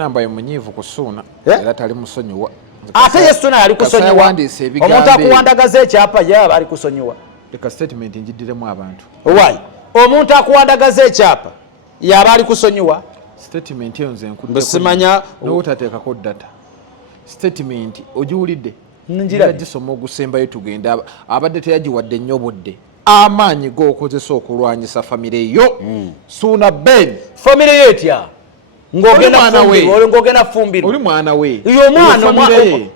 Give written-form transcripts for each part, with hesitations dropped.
Namba munyivu kusuuna era tali musonyiwa. Ate Yesu naye ali kusonyiwa. Omuntu akuwandagaza ekyapa yaba ali kusonyiwa. Leka statement njiddiremu abantu. Why? Omuntu akuwandagaza ekyapa yaba ali kusonyiwa. Statement eyo nze nkudde. Busimanya n'otateekako data. Statement ogiwulidde. Njira gisoma ogusembayo tugenda abadde teyagiwadde nnyo budde. Amaanyi g'okozesa okulwanyisa famire yo. Suuna Ben. Famire ye etya? Ngogena fumbiro. Oli mwana we. Yo mwana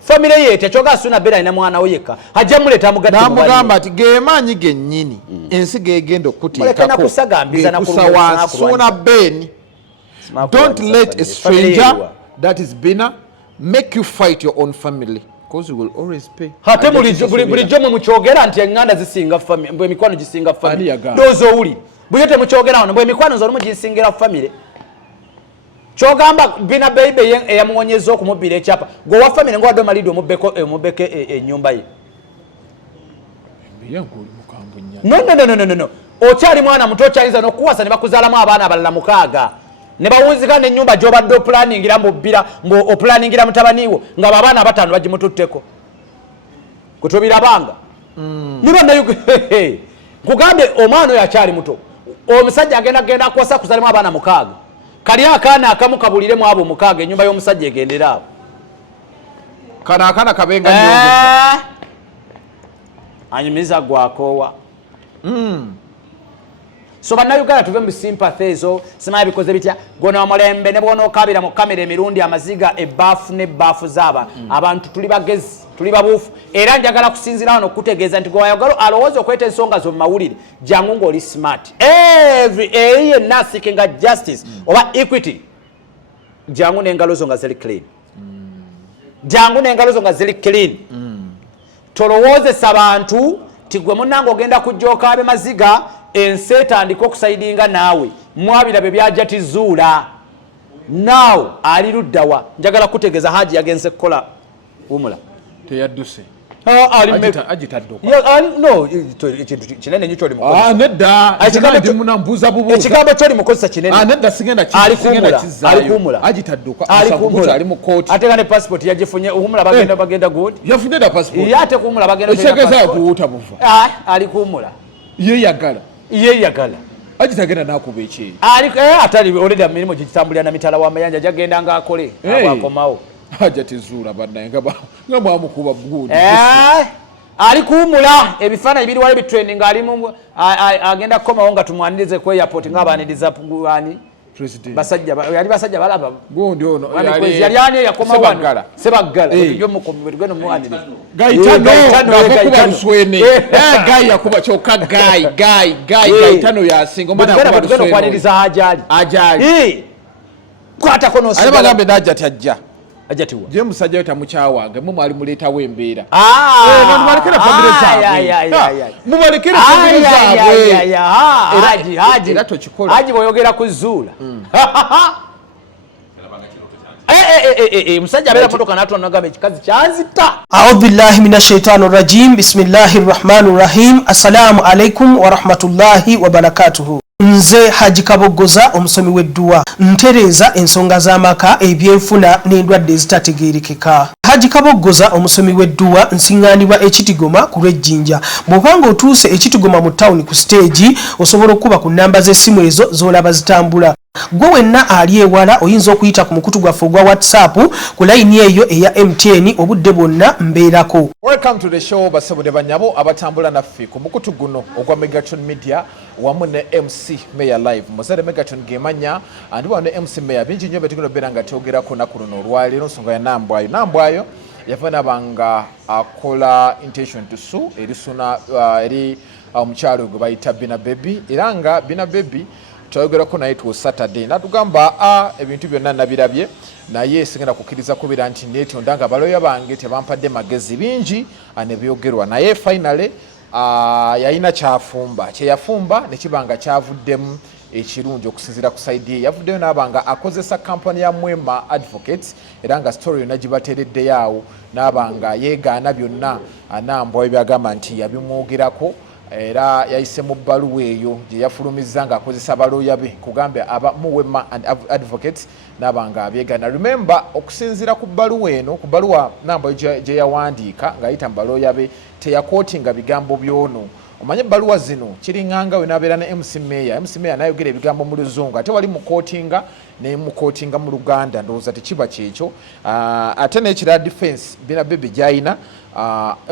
famire ye etya kyoga Suuna Ben alina mwana we yekka. Ajja muleta mugadde. Namugamba ati geemaanyi gennyini ensi gegenda okuteekako. Suuna Ben. Don't let a stranger that is bina make you fight your own family. Because you will always pay. Hate bulijjo mu mukyogera nti enganda zisinga family mbwe mikwano gisinga family. Dozo uli. Buyote mukyogera wano mbwe mikwano zo mugisingira family. Kyogamba bina baby eyamuwonyeza okumubira ekyapa. Go wa family ngo adoma lido mubeke ennyumba ye. No. Okyali mwana muto kyaliza nokuwasa ne bakuzaalamu abaana abalala mukaaga. Ne bawuzika n'ennyumba gy'obadde opulaningira mubbira ng'opulaningira mutabaniwo nga babaana abatano bagimututteko. Kutobirabanga. Niba nayo kugambye omwana oyo akyali muto. Omusajja agenda akwasa kuzalimu abaana mukaaga. Kali akaana akamu kabuliremu abo mukaaga ennyumba y'omusajja egendera abo. Kana akaana kabenga nyongeza. Anyumiza gwakoowa. So bannayuganda tuve mu sympathizo simaye bikoze bitya gona omulembe ne bwono okabira mu kamera emirundi amaziga ebbafu n'ebbafu zaaba abantu tuli bagezi tuli babuufu era njagala kusinzira wano okutegeeza nti gwayagala alowooza okweta ensonga zo mu mawulire jangu ng'oli smart eye nasikinga justice oba equity jangu n'engalo zo nga ziri clean jangu n'engalo zo nga ziri clean tolowoozesa abantu tigwe munnange ogenda kujjooka abe maziga ensi etandika okusaidinga naawe mwabira bye byajja tizuula naawe ali luddawa njagala kutegeeza Haji yagenze kukola wumula teyadduse kinene nyo kyoli ekigambo kyoli mukozesa kinene ate nga ne passport yagifunye uhumula bagenda good ate kuwumula bagenda ali kuwumula yeyagala agitagenda nakuba ekyeri atali oleda mirimu gitambulira na mitala wa mayanja jagenda nga akole akomawo aja tizuula bannaye nga mwamukuba buguudi ali kuwumula ebifaananyi biri wali bitraining alimu agenda kukomawo nga tumwanirize ku airport ng'abaaniriza ani basajja balaba gundi ono yali ani yakomawo wano Sebaggala ebyo mukombe gweno muaniriza gaitano luswene gai yakuba kyokka gai gaitano yasinga omwana yakuba luswene kwaniriza ajali kwatako nosigala bagambe najja tajja ajatiwa je musajja yo tamukyawange mwali muleetawo embeera mubalekera famire zaabwe mubalekera famire zaabwe Haji tokikola Haji boyogera kuzuula musajja abeera motoka n'atona n'agamba ekikazi kyanzita. A'udhu billahi minash shaitani rrajim. Bismillahir rahmanir rahim. Assalamu alaikum wa rahmatullahi wa barakatuhu. Nze Haji Kabogoza omusomi w'edduwa ntereeza ensonga z'amaka ebyenfuna n'endwadde ezitategeerekeka. Haji Kabogoza omusomi w'edduwa nsiŋŋaanibwa ekitigoma ku lw'ejjinja. Bw'obanga otuuse ekitigoma mu ttawuni ku siteegi osobola okuba ku nnamba z'essimu ezo z'olaba zitambula. Gwe wenna ali ewala oyinza okuyita ku mukutu gwaffe ogwa WhatsApp ku layini eyo eya MTN obudde bwonna mbeerako. Welcome to the show basebo ne banyabo abatambula naffe ku mukutu guno ogwa Megatron Media wamu ne MC Mayor Live. Muzere Megatron gemanya andi wano MC Mayor bingi nnyo betugono bera nga tyogerako naku luno olwaleero nsonga ya Nambwayo yafuna banga akola intention to sue erisuna eri omukyalo gwe bayita Bina Baby era nga Bina Baby twayogerako naye tu Saturday natugamba ebintu byonna nabirabye naye sigenda kukkiriza kubira nti neetonda nga baloya bange tebampadde magezi bingi anebyogerwa naye finally yayina kyafumba kyeyafumba nekibanga kyavuddemu ekirungi okusinzira ku side ye yavuddeyo n'abanga akozesa kampani ya Mwema Advocates era nga story yonna gibateereddeyo awo n'abanga yeegaana byonna Nambwayo byagamba nti yabimwogerako era yayise mu bbaluwa eyo gye yafulumiza ng'akozesa abalooya be kugambya abamuwema and advocates n'abanga abyegana. Remember okusinziira ku bbaluwa eno, ku bbaluwa namba gye yawandiika ng'ayita mu balooya be, teyakootinga bigambo by'ono. Omanye ebbaluwa zino kiringanga we n'abeera ne MC Meya. MC Meya n'ayogera ebigambo mu Luzungu ate wali mukootinga ne mukootinga mu Luganda, ndowooza tekiba kyekyo. Ate n'ekirala defense bina bebe gy'ayina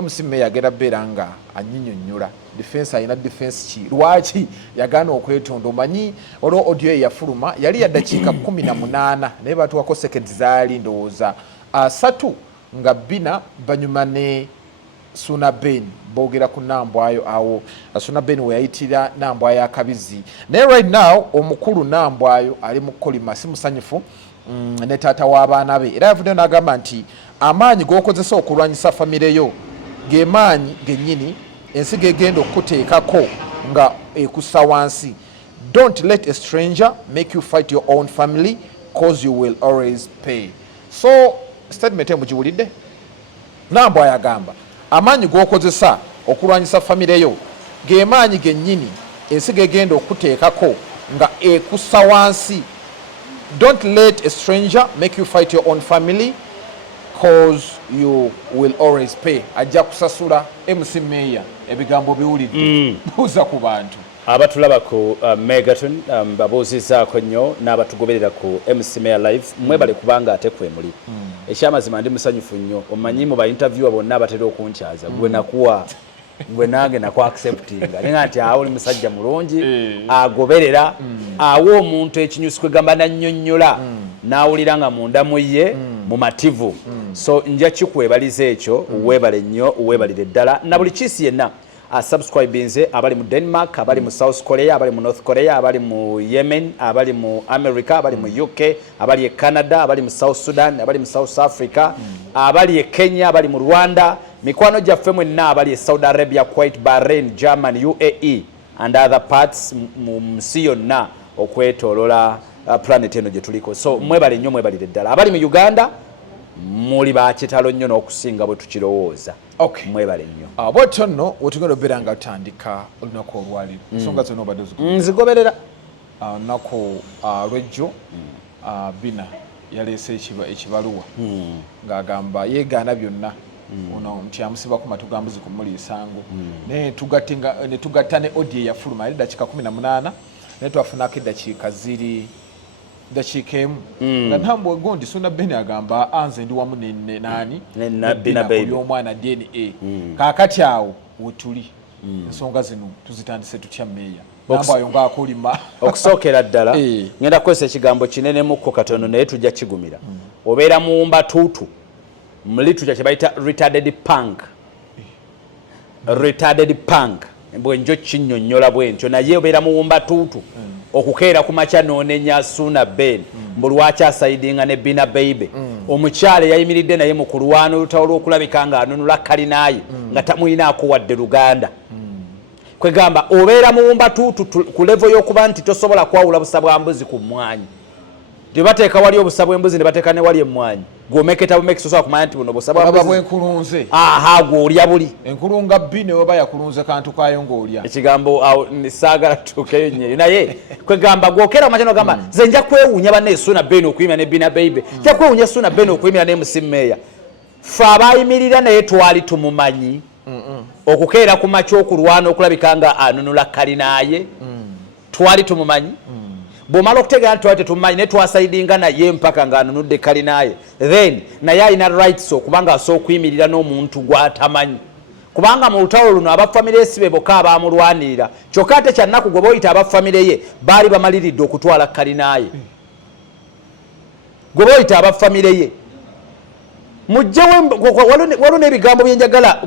MC Meya agenda beera nga annyinyonnyola defense ayina defense ki lwaki yagaana okwetonda. Omanyi olwo audio yafuluma yali ya dakiika 18 naye batuwako seconds zaali ndowooza 3 nga bina banyuma ne Suna Ben boogera ku Nambwayo awo Suna Ben we yayitira Nambwayo akabizi. Naye right now omukulu Nambwayo ali mu kolima si musanyufu ne taata w'abaana be, era yavuddeyo n'agamba nti amaanyi g'okozesa okulwanyisa famire yo ge maanyi gennyini ensi gegenda okuteekako nga ekussa wansi. Don't let a stranger make you fight your own family cause you will always pay. So statement emugiwulidde Nambwayo agamba amaanyi g'okozesa okulwanyisa famire yo ge maanyi gennyini ensi gegenda okuteekako nga ekussa wansi. Don't let a stranger make you fight your own family cause you will always pay. Ajja kusasula MC Meya ebigambo biwulidde buuza ku bantu abatulaba ku Megaton babuuzizaako nnyo n'abatugoberera ku MC Meya live mwebale kubanga ate kwemuli ekyamazima ndi musanyufu nnyo. Omanyi mu ba interviewer bonna abatera okunkyaza gwe nakuwa gwe nange naku acceptinga nenga nti awo oli musajja mulungi agoberera awo omuntu ekinyusi kwegamba nannyonnyola n'awulira nga munda mu ye mumativu. So nja kikwebaliza ekyo weebale nnyo weebalire ddala na buli kiisi yenna subscribinze abali mu Denmark, abali mu South Korea, abali mu North Korea, abali mu Yemen, abali mu America, abali mu UK, abali Canada, abali mu South Sudan, abali mu South Africa, abali Kenya, abali mu Rwanda, mikwano gyaffe mwenna abali Saudi Arabia, Kuwait, Bahrain, Germany, UAE and other parts mu nsi yonna okwetoolola planet eno gye tuliko. So mwebale nnyo mwebalire ddala. Abali mu Uganda muli bakitalo nnyo n'okusinga bwe tukirowooza. Okay. Mwebale nnyo. Bw'otyo nno wetugenda obeera nga tutandika olunaku olwaliro ensonga zonna obadde nzigoberera olunaku lwejjo Bina yaleese ekibaluwa ng'agamba yeegaana byonna ono nti amusiba ku matu gambuzi kumuliisango ne tugatta ne audio eyafuluma yali dakiika 18 naye twafunako eddakiika ziri dakiika emu nga Ntambwe gundi Suna Ben agamba anze ndi wamu ne nani Bina baby omwana DNA kaakati awo wetuli ensonga zino tuzitandise tutya Meya Ntambwe nga akolima okusookera ddala ngenda kukozesa ekigambo kinenemu katono naye tujja kigumira obeera muwumba tuutu muli tujja kye bayita retarded punk bwenjo kinnyonnyola bwentyo naye obeera muwumba tuutu okukeera ku makya noonenya Suna Ben mbulwaki asaidinga ne Bina baby omukyala yayimiridde naye mu kulwana olutalo lw'okulabika nga anunula kalinaye nga tamuyinaako wadde Luganda kwegamba obeera muwumba tuutu ku levo y'okuba nti tosobola kwawula busa bwa mbuzi ku mmwanyi tebateeka wali obusa bw'embuzi ne bateeka ne wali emmwanyi gw'omeketa bumekisa osobola kumanya nti buno busa bwa bwenkulunze gw'olya buli enkulunga Bina oba yakulunze kantu kayo ng'olya ekigambo saagala tutuukeyo nnyo naye kwegamba gw'okeera ku makya n'ogamba nze nja kwewuunya banne Suna Ben okuyimira ne Bina baby nja kwewuunya Suna Ben okuyimira ne MC Meya ffe abayimirira naye twali tumumanyi okukeera ku makya okulwana okulabika nga anunula kalinaye twali tumumanyi bw'omala okutegeera nti twali tetumumanyi naye twasaidinga naye mpaka ng'anunudde kalinaye then naye alina rights okuba nga asobola okuyimirira n'omuntu gw'atamanyi kubanga mu lutalo luno abafamire si be bokka abaamulwanirira kyokka ate kyannaku gwe boyita abafamire ye baali bamaliridde okutwala kalinaye gwe boyita abafamire ye waliwo n'ebigambo byenjagala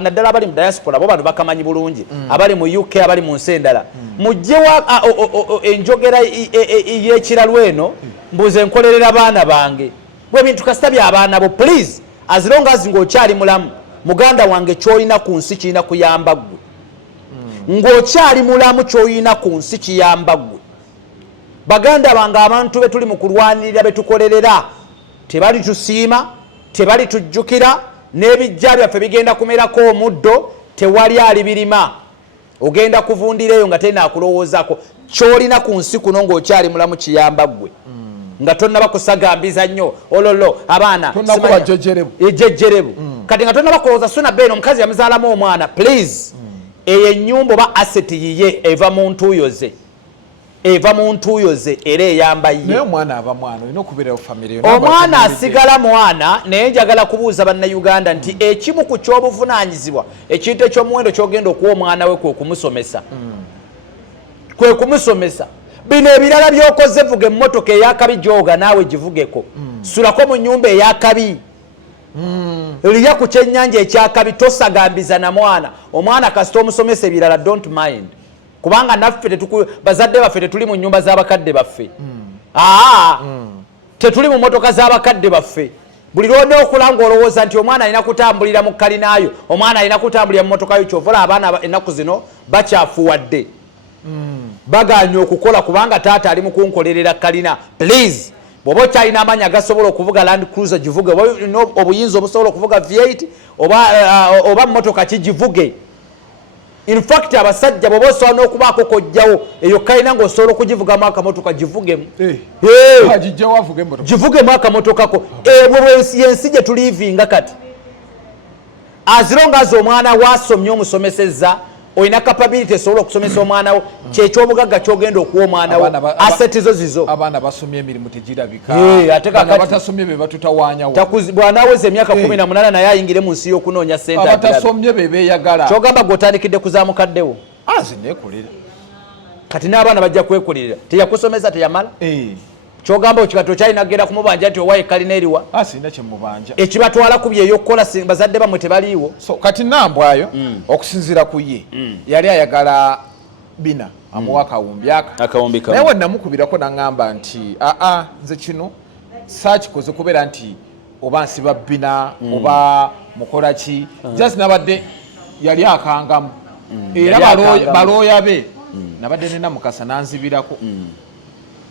naddala abali mu diaspora bo bano bakamanyi bulungi abali mu UK abali mu nsi endala mujjewa enjogera y'ekiralo eno mbuze nkolerera baana bange bwe bintu kasita by'abaana bo please as long as ng'okyali mulamu muganda wange ky'olina ku nsi kirina kuyamba ggwe ng'okyali mulamu ky'olina ku nsi kiyamba ggwe baganda bange abantu be tuli mu kulwanirira be tukolerera tebali tusiima tebali tujjukira n'ebijja byaffe bigenda kumerako omuddo tewali ali birima ogenda kuvundireyo nga tena akulowoozaako kyolina ku nsi kuno ng'okyali mulamu kiyamba ggwe nga tonnaba kusagambiza nnyo ololo abaana ejejjerebu kati nga tonnaba kulowooza sona beeno omukazi yamuzaalamu omwana please eyo ennyumba oba asset yiye eva mu ntuuyo ze era eyamba ye omwana asigala mwana naye njagala kubuuza bannayuganda nti ekimu ku kyobuvunaanyizibwa ekintu ekyomuwendo kyogenda okuwa omwana we kwe kumusomesa bino ebirala byokoze vuga emmotoka eyakabi gyoga naawe givugeko sulako mu nnyumba eyakabi liya ku kyennyanja ekyakabi tosagambiza na omwana kasita omusomesa ebirala don't mind kubanga naffe bazadde baffe tetuli mu nnyumba z'abakadde baffe tetuli mu motoka z'abakadde baffe buli lwonna okulanga olowooza nti omwana alina kutambulira mu kalinaayo omwana alina kutambulira mu motoka yo kyovola abaana ennaku zino bakyafuwadde baganya okukola kubanga taata ali mu kunkolerera kalina please bw'oba okyalina amaanyi agasobola okuvuga land cruiser givuge obuyinza obusobola okuvuga V8 oba mmotoka kigivuge in fact abasajja bw'oba osobola n'okubaako kojjawo eyo kalina ng'osobola okugivugamu akamotoka givugemu givugemu akamotokako yensi gye tuliivinga kati azirongaza omwana waasomye omusomesezza oyina capability esobola okusomesa omwana wo kyekyobugagga kyogenda okuwa omwana wo asset zizo abaana basomye emirimu tegirabika batasomye be batutawaanyawo bwana aweza emyaka 18 naye ayingire mu nsi y'okunoonya ssente abatasomye be beeyagala kyogamba gw'otandikidde kuzamukaddewo neekolera kati n'abaana bajja kwekolera teyakusomesa teyamala kyogamba okikato kyalinaggera kumubanja nti owaye kalina eriwa sina kyemubanja ekibatwala ku byeyokukola bazadde bamwe tebaliiwo kati nambwayo okusinziira ku ye yali ayagala bina amuwa akawumbi naye wenamukubirako naŋŋamba nti nze kino saakikoze kubeera nti oba nsiba bina oba mukola ki just nabadde yali akangamu era balooya be nabadde nena mukasa nanzibirako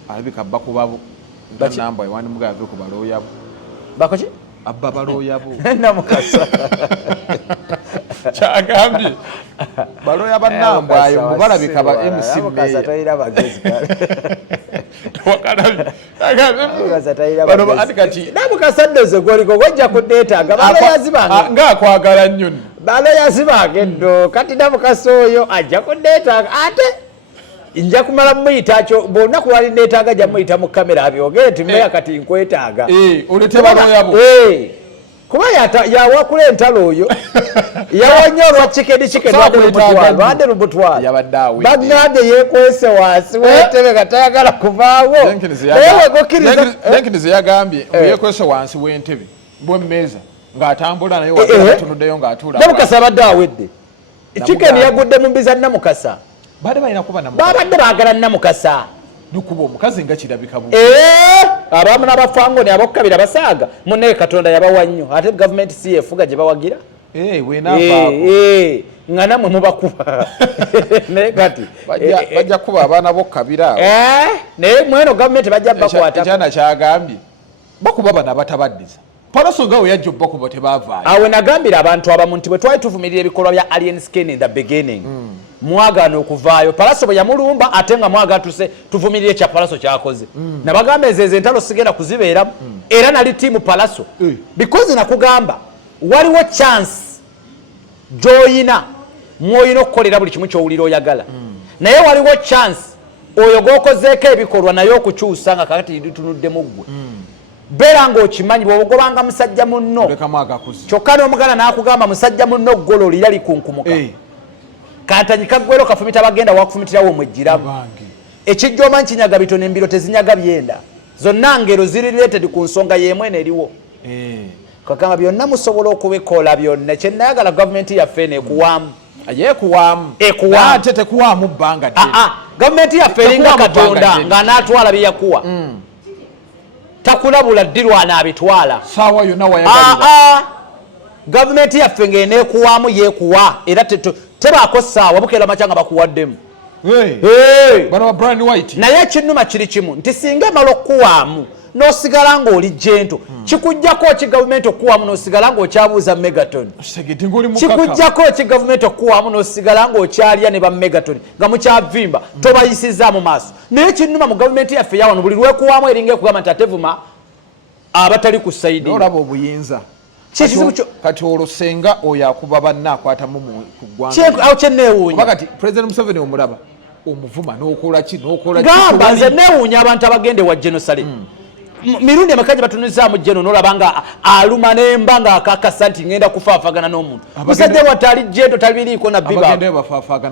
alabika abba kubabo namba ewani muga yave ku balooyabo bakoki abba balooyabo namukasa kyagambye balooya bannambwayo mubalabika ba MC namukasa ndoze gwoliko gwojja kuneetaaga balooyazi bange ngaakwagala nnyo balooyazi bange eddo kati namukasa oyo ajja kuneetaaga ate nja kumala muyita kyo bonna lwali neetaaga jja muyita mu kamera abyogere nti mmeya kati nkwetaaga olete balooyabo kuba yawakula entalo oyo yawonya olwa chicken lwadde lumutwalo bagambye yekwese wansi wentebe nga tayagala kuvaawo jenkins yagambye yekwese wansi wentebe bwemmeeza ng'atambula naye watunuddeyo ng'atuula namukasa abadde awedde chicken yagudde mu mbiza namukasa babadde baagala namukasa dukuba omukazi nga kirabika abamu n'abafangoni abokkabira basaaga munnaye katonda yabawa nnyo ate gavumenti si yeefuga gye bawagira nga namwe mubakuba naye kati bajja kuba abaana bokkabira naye mweno gavumenti bajja bakwata kyagambye bakuba bano abatabaddiza Palaso nga we yajja obbakuba tebavaayo awe nagambira abantu abamu nti bwe twali tuvumirira ebikolwa bya alien skin in the beginning mwagaana okuvaayo Palaso bwe yamulumba ate nga mwagatuse tuvumirire kya Palaso kyakoze nabagamba ezo entalo sigenda kuzibeeramu era nali tiimu Palaso because nakugamba waliwo chance gy'oyina mw'oyina okukolera buli kimu ky'owulira oyagala naye waliwo chance oyo g'okozeeko ebikolwa naye okukyusa nga kakati tunuddemu ggwe beera ng'okimanyi bw'ogobanga musajja munno kyokka n'omuganda n'akugamba musajja munno ggolo lira likunkumuka kantanyi kaggwero kafumita bagenda wakufumitirawo mwejjiramu ekijja omanyi kinyaga bitono embiro tezinyaga byenda zonna ngero ziri related ku nsonga y'emwene eriwo kakanga byonna musobola okubikola byonna kyenayagala gavumenti yaffe enoekuwaamu ate tekuwaamu bbanga gavumenti yaffe eringa katonda ng'anaatwala byeyakuwa takulabula ddirwana abitwala saawa yonna wayagalira gavumenti yaffe ng'eneekuwaamu yeekuwa era tebaako saawa bukeera makya nga bakuwaddemu naye ekinnuma kiri kimu nti singa emala okukuwaamu n'osigala ng'oli gento kikujjako ki gavumenti okuwamu n'osigala ng'okyabuuza Megaton kikujjako ki gavumenti okuwamu n'osigala ng'okyalya ne ba Megaton nga mukyavimba tobayisiza mu maaso naye kinnuma mu gavumenti yaffe yawano buli lwekuwamu eringa ekugamba nti atevuma abatali ku saidi olaba obuyinza kati olusenga oyo akuba banna akwatamu ku ggwanga kyenneewuunya kati President Museveni omulaba omuvuma n'okola ki gamba nze neewuunya abantu abagende wa Jerusalem mirundi emeka gye batunuzaamu jeno n'olaba nga aluma n'emba nga akakasa nti ngenda kufaafagana n'omuntu musajja bw'ati ali jento talibiriiko na biba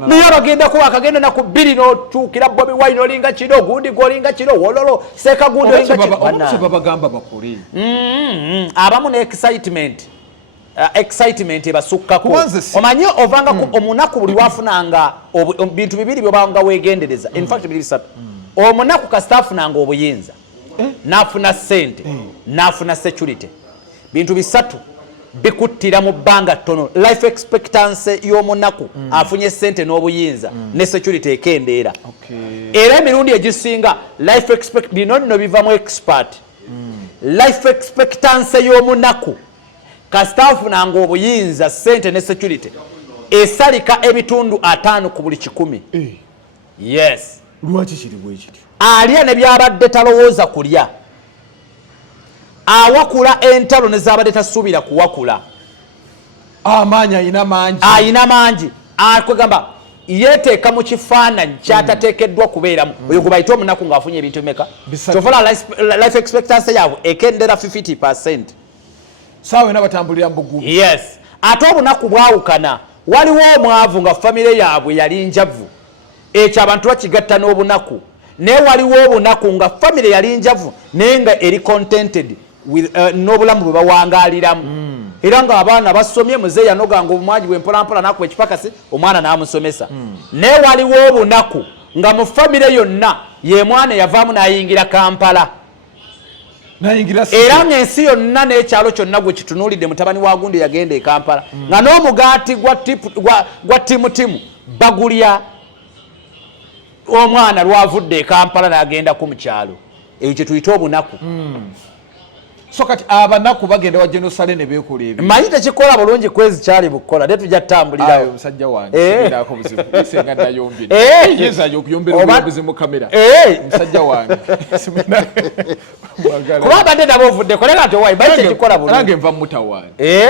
naye abagenda kuba akagenda naku 2 n'otuukira Bobi Wine olinga kiro gundi golinga kiro wololo seeka gundi olinga kiro babagamba bakole abamu ne excitement ebasukkako omanyi ovanga omunaku buli wafunanga bintu bibiri byobanga wegendereza in fact bibiri bisatu omunaku kasita afunanga obuyinza nafuna sente nafuna security bintu bisatu bikuttira mu bbanga ttono life expectancy y'omunaku afunye sente n'obuyinza ne security ekendeera era emirundi egisinga life bino nno biva mu expert life expectancy y'omunaku kasita afunanga obuyinza sente ne security esalika ebitundu 5 ku buli 100 yes lwaki kiri bwekityo alya ne byabadde talowooza kulya awakula entalo ne zabadde tasuubira kuwakula amaanyi ayina mangi akwegamba yeteeka mu kifaananyi kyatateekeddwa kubeeramu oyo gwe bayita omunaku ng'afunye ebintu bimeka tofola life expectancy yaabwe ekendera 50% saawe n'abatambulira mu bugumu yes ate obunaku bwawukana waliwo omwavu nga famire yaabwe yali njavu ekyo abantu bakigatta n'obunaku naye waliwo obunaku nga famire yali njavu naye nga eri contented n'obulamu bwe bawangaaliramu era nga abaana basomye muzeeyi yanoganga obumwaji bwe mpolampola nakuba ekipakasi omwana n'amusomesa naye waliwo obunaku nga mu famire yonna ye mwana yavaamu n'ayingira Kampala era ng'ensi yonna n'ekyalo kyonna gwe kitunuulidde mutabani wa gundi yagenda e Kampala nga n'omugaati gwa timutimu bagulya omwana lwavudde e Kampala n'agenda ku mukyalo ekyo kye tuyita obunaku so kati abanaku bagenda wa Jerusalem ne beekola ebyo manyi tekikola bulungi kwezi kyali bukola ne tujja tambulirawo omusajja wange nako buzibu isenga ndayombi yeza yokuyombera obuzibu kamera omusajja wange kuba bade nabo ovudde kolela nti owayi manyi tekikola bulungi nange nva mutawali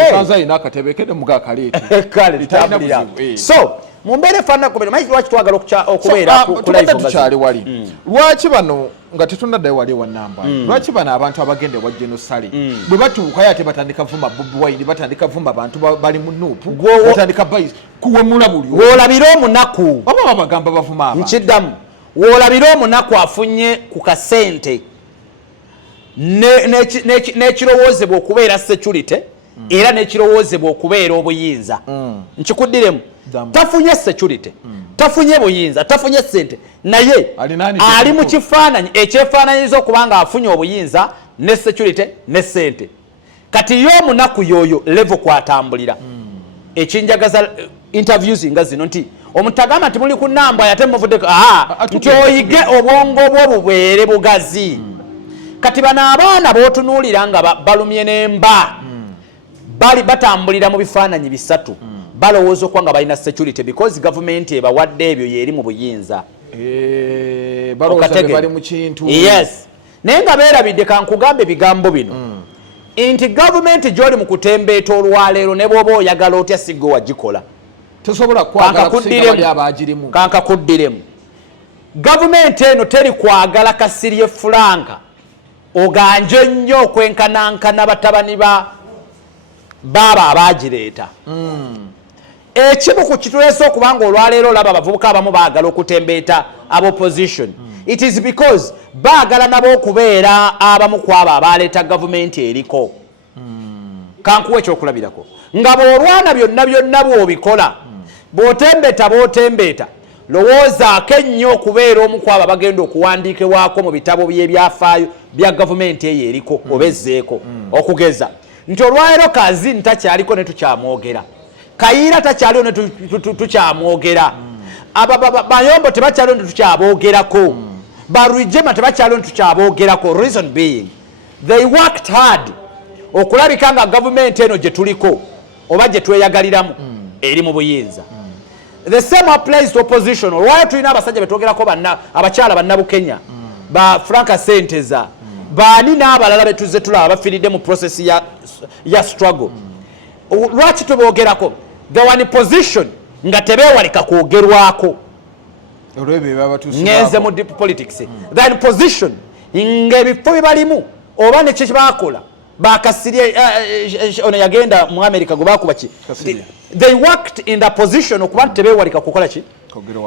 sanza ina akatebekede muga kaleeti kale tambulira so mumbere fana kubera manyi lwaki twagala okubeera ku live tukyali wali lwaki bano nga tetunaddayo wali wa namba lwaki bano abantu abagende wa Jerusalem bwe batuukayo ate batandika vuma Bobi Wine batandika vuma abantu bali mu nuupu batandika bayisi kuwemula buli woolabira omunaku oba bagamba bavuma abantu nkiddamu woolabira omunaku afunye ku kasente n'ekirowoozebwa okubeera security era n'ekirowoozebwa okubeera obuyinza nkikuddiremu tafunye security tafunye buyinza tafunye sente naye ali mu kifaananyi ekyefaananyiza okubanga afunye obuyinza ne security ne sente kati y'omunaku yoyo level kwatambulira ekinjagaza interviews nga zino nti omuntu agamba nti muli ku namba ate muvuddeko nti oyige obwongo bwo bubeere bugazi kati bano abaana b'otunuulira nga balumye n'emba bali batambulira mu bifaananyi bisatu balowooza okuba nga balina security because government ebawadde ebyo yeri mu buyinza bali mu kintu yes naye nga beerabidde kankugambe ebigambo bino nti gavumenti gy'oli mu kutembeeta olwaleero ne bw'oba oyagala otya siggo wagikola tosobola kwagala kusinga bali abagirimu kankakuddiremu gavumenti eno teri kwagala kasirye fulanka oganje nnyo okwenkanankana batabani baaba abagireeta ekimu ku kituleese okubanga olwaleero olaba abavubuka abamu baagala okutembeeta abopposition it is because baagala nabo okubeera abamu ku abo abaleeta gavumenti eriko kankuwa ekyokulabirako nga bw'olwana byonna bw'obikola bw'otembeeta lowoozaako ennyo okubeera omu ku abo abagenda okuwandiikibwako mu bitabo by'ebyafaayo bya gavumenti eyo eriko obezzeeko okugeza nti olwaleero kazi ntakyaliko ne tukyamwogera Kayiira takyaliwo ne tukyamwogera Bayombo tebakyaliwo ne tukyaboogerako Barwijema tebakyaliwo ne tukyaboogerako reason being they worked hard okulabika nga government eno gye tuliko oba gye tweyagaliramu eri mu buyinza. The same applies to opposition. Olwayo tulina abasajja betwogerako abakyala bannabukenya ba Franka Senteza baani n'abalala betuze tulaba bafiiridde mu process ya struggle. Lwaki tuboogerako? They were in position nga tebeewalika kwogerwako. Ngenze mu deep politics. They are in position ng'ebifo bibalimu oba ne kye bakola bakasirye ono yagenda mu America gwe bakuba ki. They worked in the position okuba tebeewalika kukola ki.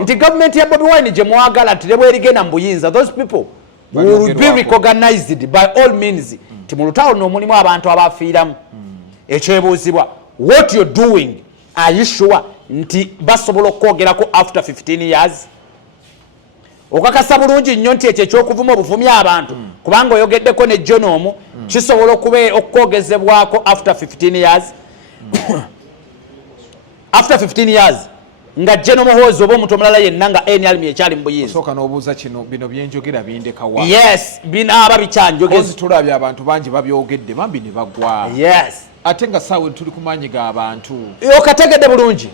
Nti government ya Bobi Wine gye mwagala nti ne bwerigenda mu buyinza, those people will be recognized by all means. Ti mu lutalo no mulimu abantu abafiiramu. Ekyebuuzibwa, what you're doing, are you sure nti basobola okwogerako after 15 years? Okakasa bulungi nnyo nti ekyo ekyokuvuma obuvumya abantu kubanga oyogeddeko ne Jonomu kisobola okwogezebwako after 15 years. After 15 years nga Jeno Muhoozi oba omuntu omulala yenna nga NRM ekyali mu buyinza. Soka n'obuuza kino bino byenjogera bindekawa. Yes, binaaba bikyanjogeza. Tulabye abantu bangi babyogedde bambi ne bagwa. Yes. Ate nga saawe tuli kumaanyi ga abantu. Okategedde bulungi.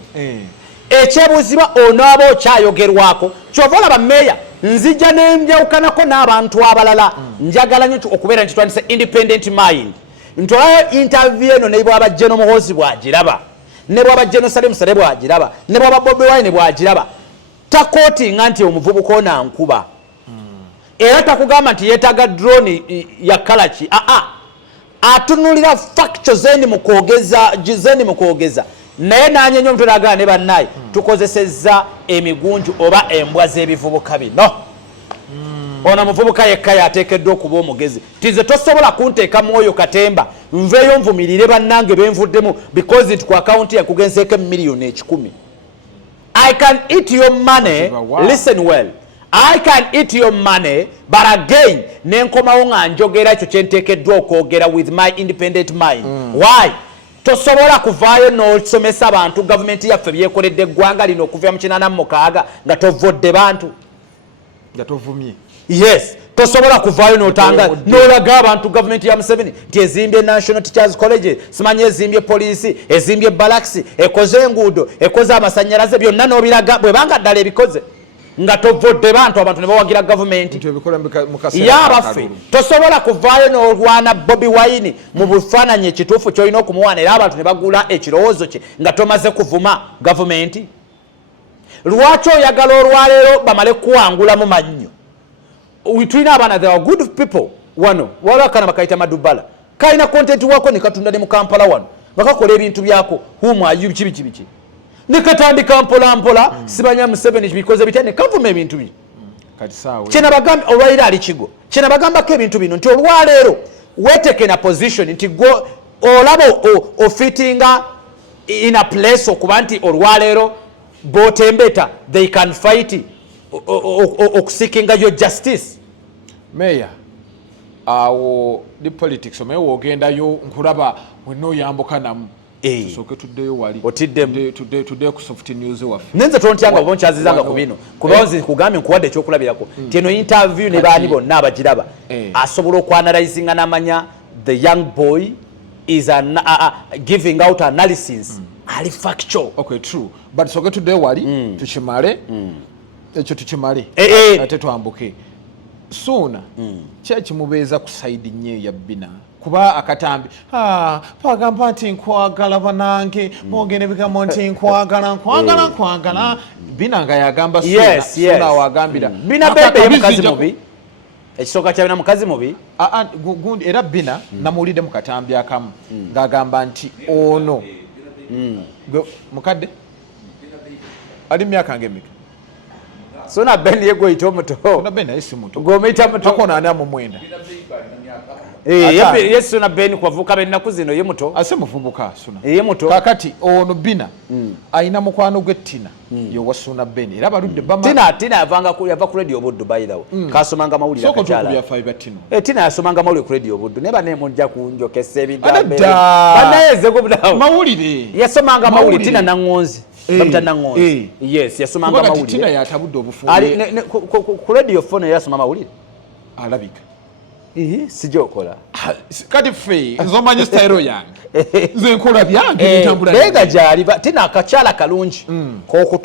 Ekyebuuzibwa onaaba okyayogerwako kyova olaba meeya nzija nenjawukanako n'abantu abalala njagala nnyo okubeera nkitwandisa independent mind. Ntolayo interview eno ne bwaba Jeno Muhoozi bw'agiraba ne bwaba Jerusalem Sale bw'agiraba ne bwaba Bobi Wine bw'agiraba takootinga nti omuvubuka ono ankuba era takugamba nti yeetaaga drone ya kalaki atunulira factual zendi mu kwogeza naye n'anyenya omutwe n'agamba ne bannaye tukozesezza emigunju oba embwa z'ebivubuka bino. Ono muvubuka yekka yateekeddwa okuba omugezi tize tosobola kunteeka mwoyo katemba nveeyo nvumirire bannange benvuddemu because nti ku akaunti yakugenzeeko miliyoni 10. I can eat your money. Listen well, I can eat your money, but again nenkomawo nga njogera ekyo kyenteekeddwa okwogera with my independent mind. Why? Tosobola kuvaayo n'osomesa abantu gavumenti yaffe byekoledde eggwanga lino okuva mu 86 nga tovodde bantu nga tovumye. Yes, tosobola kuvaayo n'otanga n'olaga abantu gavumenti ya Museveni nti ezimbye National Teachers College, simanyi ezimbye poliisi, ezimbye barracks, ekoze enguudo, ekoze amasannyalaze, byonna n'obiraga bwe banga ddala ebikoze nga tovodde abantu ne bawagira gavumenti yabaffe. Tosobola kuvaayo n'olwana Bobi Wine mu bufaananyi ekituufu ky'olina okumuwaana era abantu ne bagula ekirowoozo kye nga tomaze kuvuma gavumenti. Lwaki oyagala olwaleero bamale kuwangulamu mannyo? Tulina abaana they are good people wano walakana bakayita Madubala kalina content wako ne katunda ne mu Kampala wano bakakola ebintu byako humu ayu kibiki ne katandika mpola sibanya Museveni bikoze bitya ne kavuma ebintu bi kati saawe kyena bagamba olwaira ali kigo kyena bagamba ko ebintu bino nti olwaleero weteke na position nti go olabo ofitinga in a place okuba nti olwaleero botembeta they can fight okusikinga your justice. Meya awo di politics omewe wogendayo nkulaba wenna oyambuka namu tusooke tuddeyo wali tudde ku soft news waffe nenze tontyanga oba nkyazizanga ku bino kuba nze kugambye nkuwadde ekyokulabirako nti eno interview ne baani bonna abagiraba asobola okwanalizinga n'amanya the young boy is giving out analysis ali factual. Okay, true, but tusooke tuddeyo wali tukimale ekyo tukimale ate twambuke soona kyekimubeeza ku saidi nnyo ya Bina kuba akatambi twagamba nti nkwagala banange mwogere bigambo nti nkwagala Bina nga yagamba soona wagambira Bina bebe ye mukazi mubi ekisooka kyabina mukazi mubi gundi era Bina namuwulidde mu katambi akamu ng'agamba nti ono mukadde ali myaka ng'emeka Sona Ben yego ito muto. Sona Ben ayisi muto. Gomita muto. Akona ana mu mwenda. Yes Sona Ben kwavuka ben nakuzino ye muto. Ase muvubuka Sona. Ye muto. Kakati ono Bina. Aina mukwano gwe Tina. Yo wasuna Ben. Era baludde bama. Tina avanga ku yava ku radio Buddu by the way. Kasomanga mawulira akachala. Soko tukubya fiber Tina. Tina yasomanga mawulira ku radio Buddu. Neba ne munja kunjokesa ebigambo. Banayeze ko budawo. Mawulire. Yasomanga mawulira Tina nangonzi. Yes, yasomanga mawulire. Tina yatabudde obufunde. Ku radio phone yasoma mawulire. Alabika. sijokola kati ffe nzomanyi style yange nze nkola byange nitambula bega gyali tina akakyala kalungi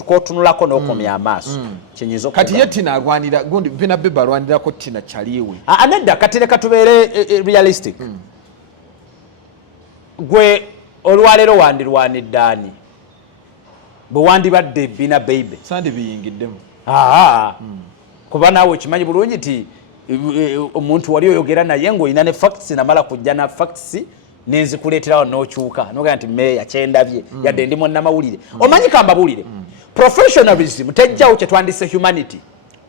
kotunulako n'okomya amaaso kinyizo kati ye tina alwanira gundi Bina Baby alwanirako tina kyaliwe nedda kati leka tubeere realistic gwe olwaleero wandirwanidde ani bwe wandibadde Bina Baby sandi biyingiddemu kuba naawe okimanyi bulungi nti omuntu wali oyogera naye ng'olina ne facts namala kujja na facts nenzikuleeterawo n'okyuka nogaa nti meya kyendabye yadde ndi munnamawulire omanyi kambabuulire professionalism tejjawo kyetwandise humanity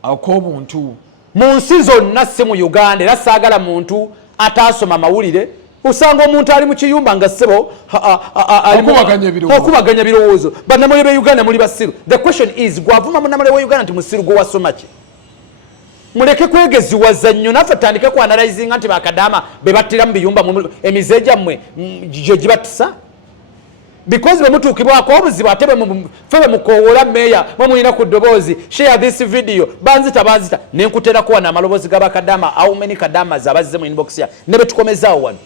ak'obuntu mu nsi zonna si mu Uganda era saagala muntu ataasoma mawulire usanga omuntu ali mu kiyumba nga ssebo okubaganya ebirowoozo bannamawulire b'e Uganda muli basiru. The question is gwavuma munnamawulire wa Uganda nti musiru gwe wasoma ki? Muleke kwegeziwaza nnyo naffe tutandike kwanalizinga nti bakadaama be battira mu biyumba emize gyammwe gye gibatisa because bwe mutuukibwako obuzibu ate ffe bwe mukoowola meeya mwe mulina ku ddoboozi share this video banzita nenkutera kuwa n'amaloboozi g'abakadaama how many kadamas abazze mu inbox ya ne betukomezaawo wano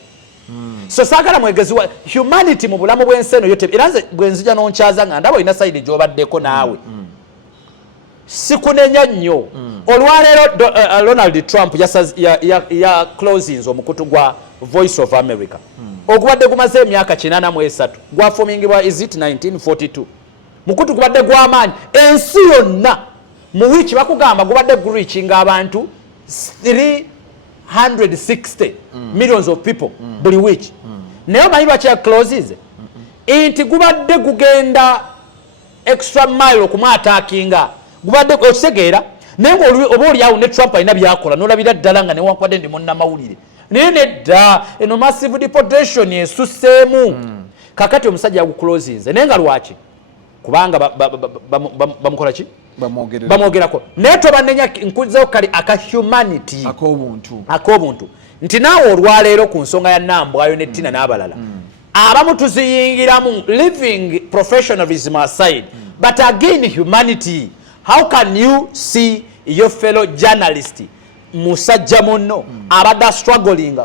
so saagala mwegeziwa humanity mu bulamu bw'ensi eno yote era nze bwe nzija n'onkyaza nga ndaba olina sayidi gy'obaddeko naawe sikunenya nnyo olwaleero Donald Trump ya closings omukutu gwa Voice of America ogubadde gumaze emyaka 83 gwafomingibwa is it 1942 mukutu gubadde gw'amaanyi ensi yonna mu wiiki bakugamba gubadde gureachinga abantu 360 millions of people buli wiiki naye omanyi lwaki ya closes nti gubadde gugenda extra mile okumwataakinga gubadde okitegeera naye oba oliawo ne Trump alina byakola n'olabira ddala nga newankubadde ndi munnamawulire naye nedda eno massive deportation esusseemu kakati omusajja aguclosinze naye nga lwaki kubanga bamukola ki bamwogerako naye tobanenya nkuzeo kali akahumanity ak'obuntu nti naawe olwaleero ku nsonga ya Nambwayo ne Tina n'abalala abamu tuziyingiramu living professionalism aside but again humanity. How can you see your fellow journalist musajja munno abadde struggling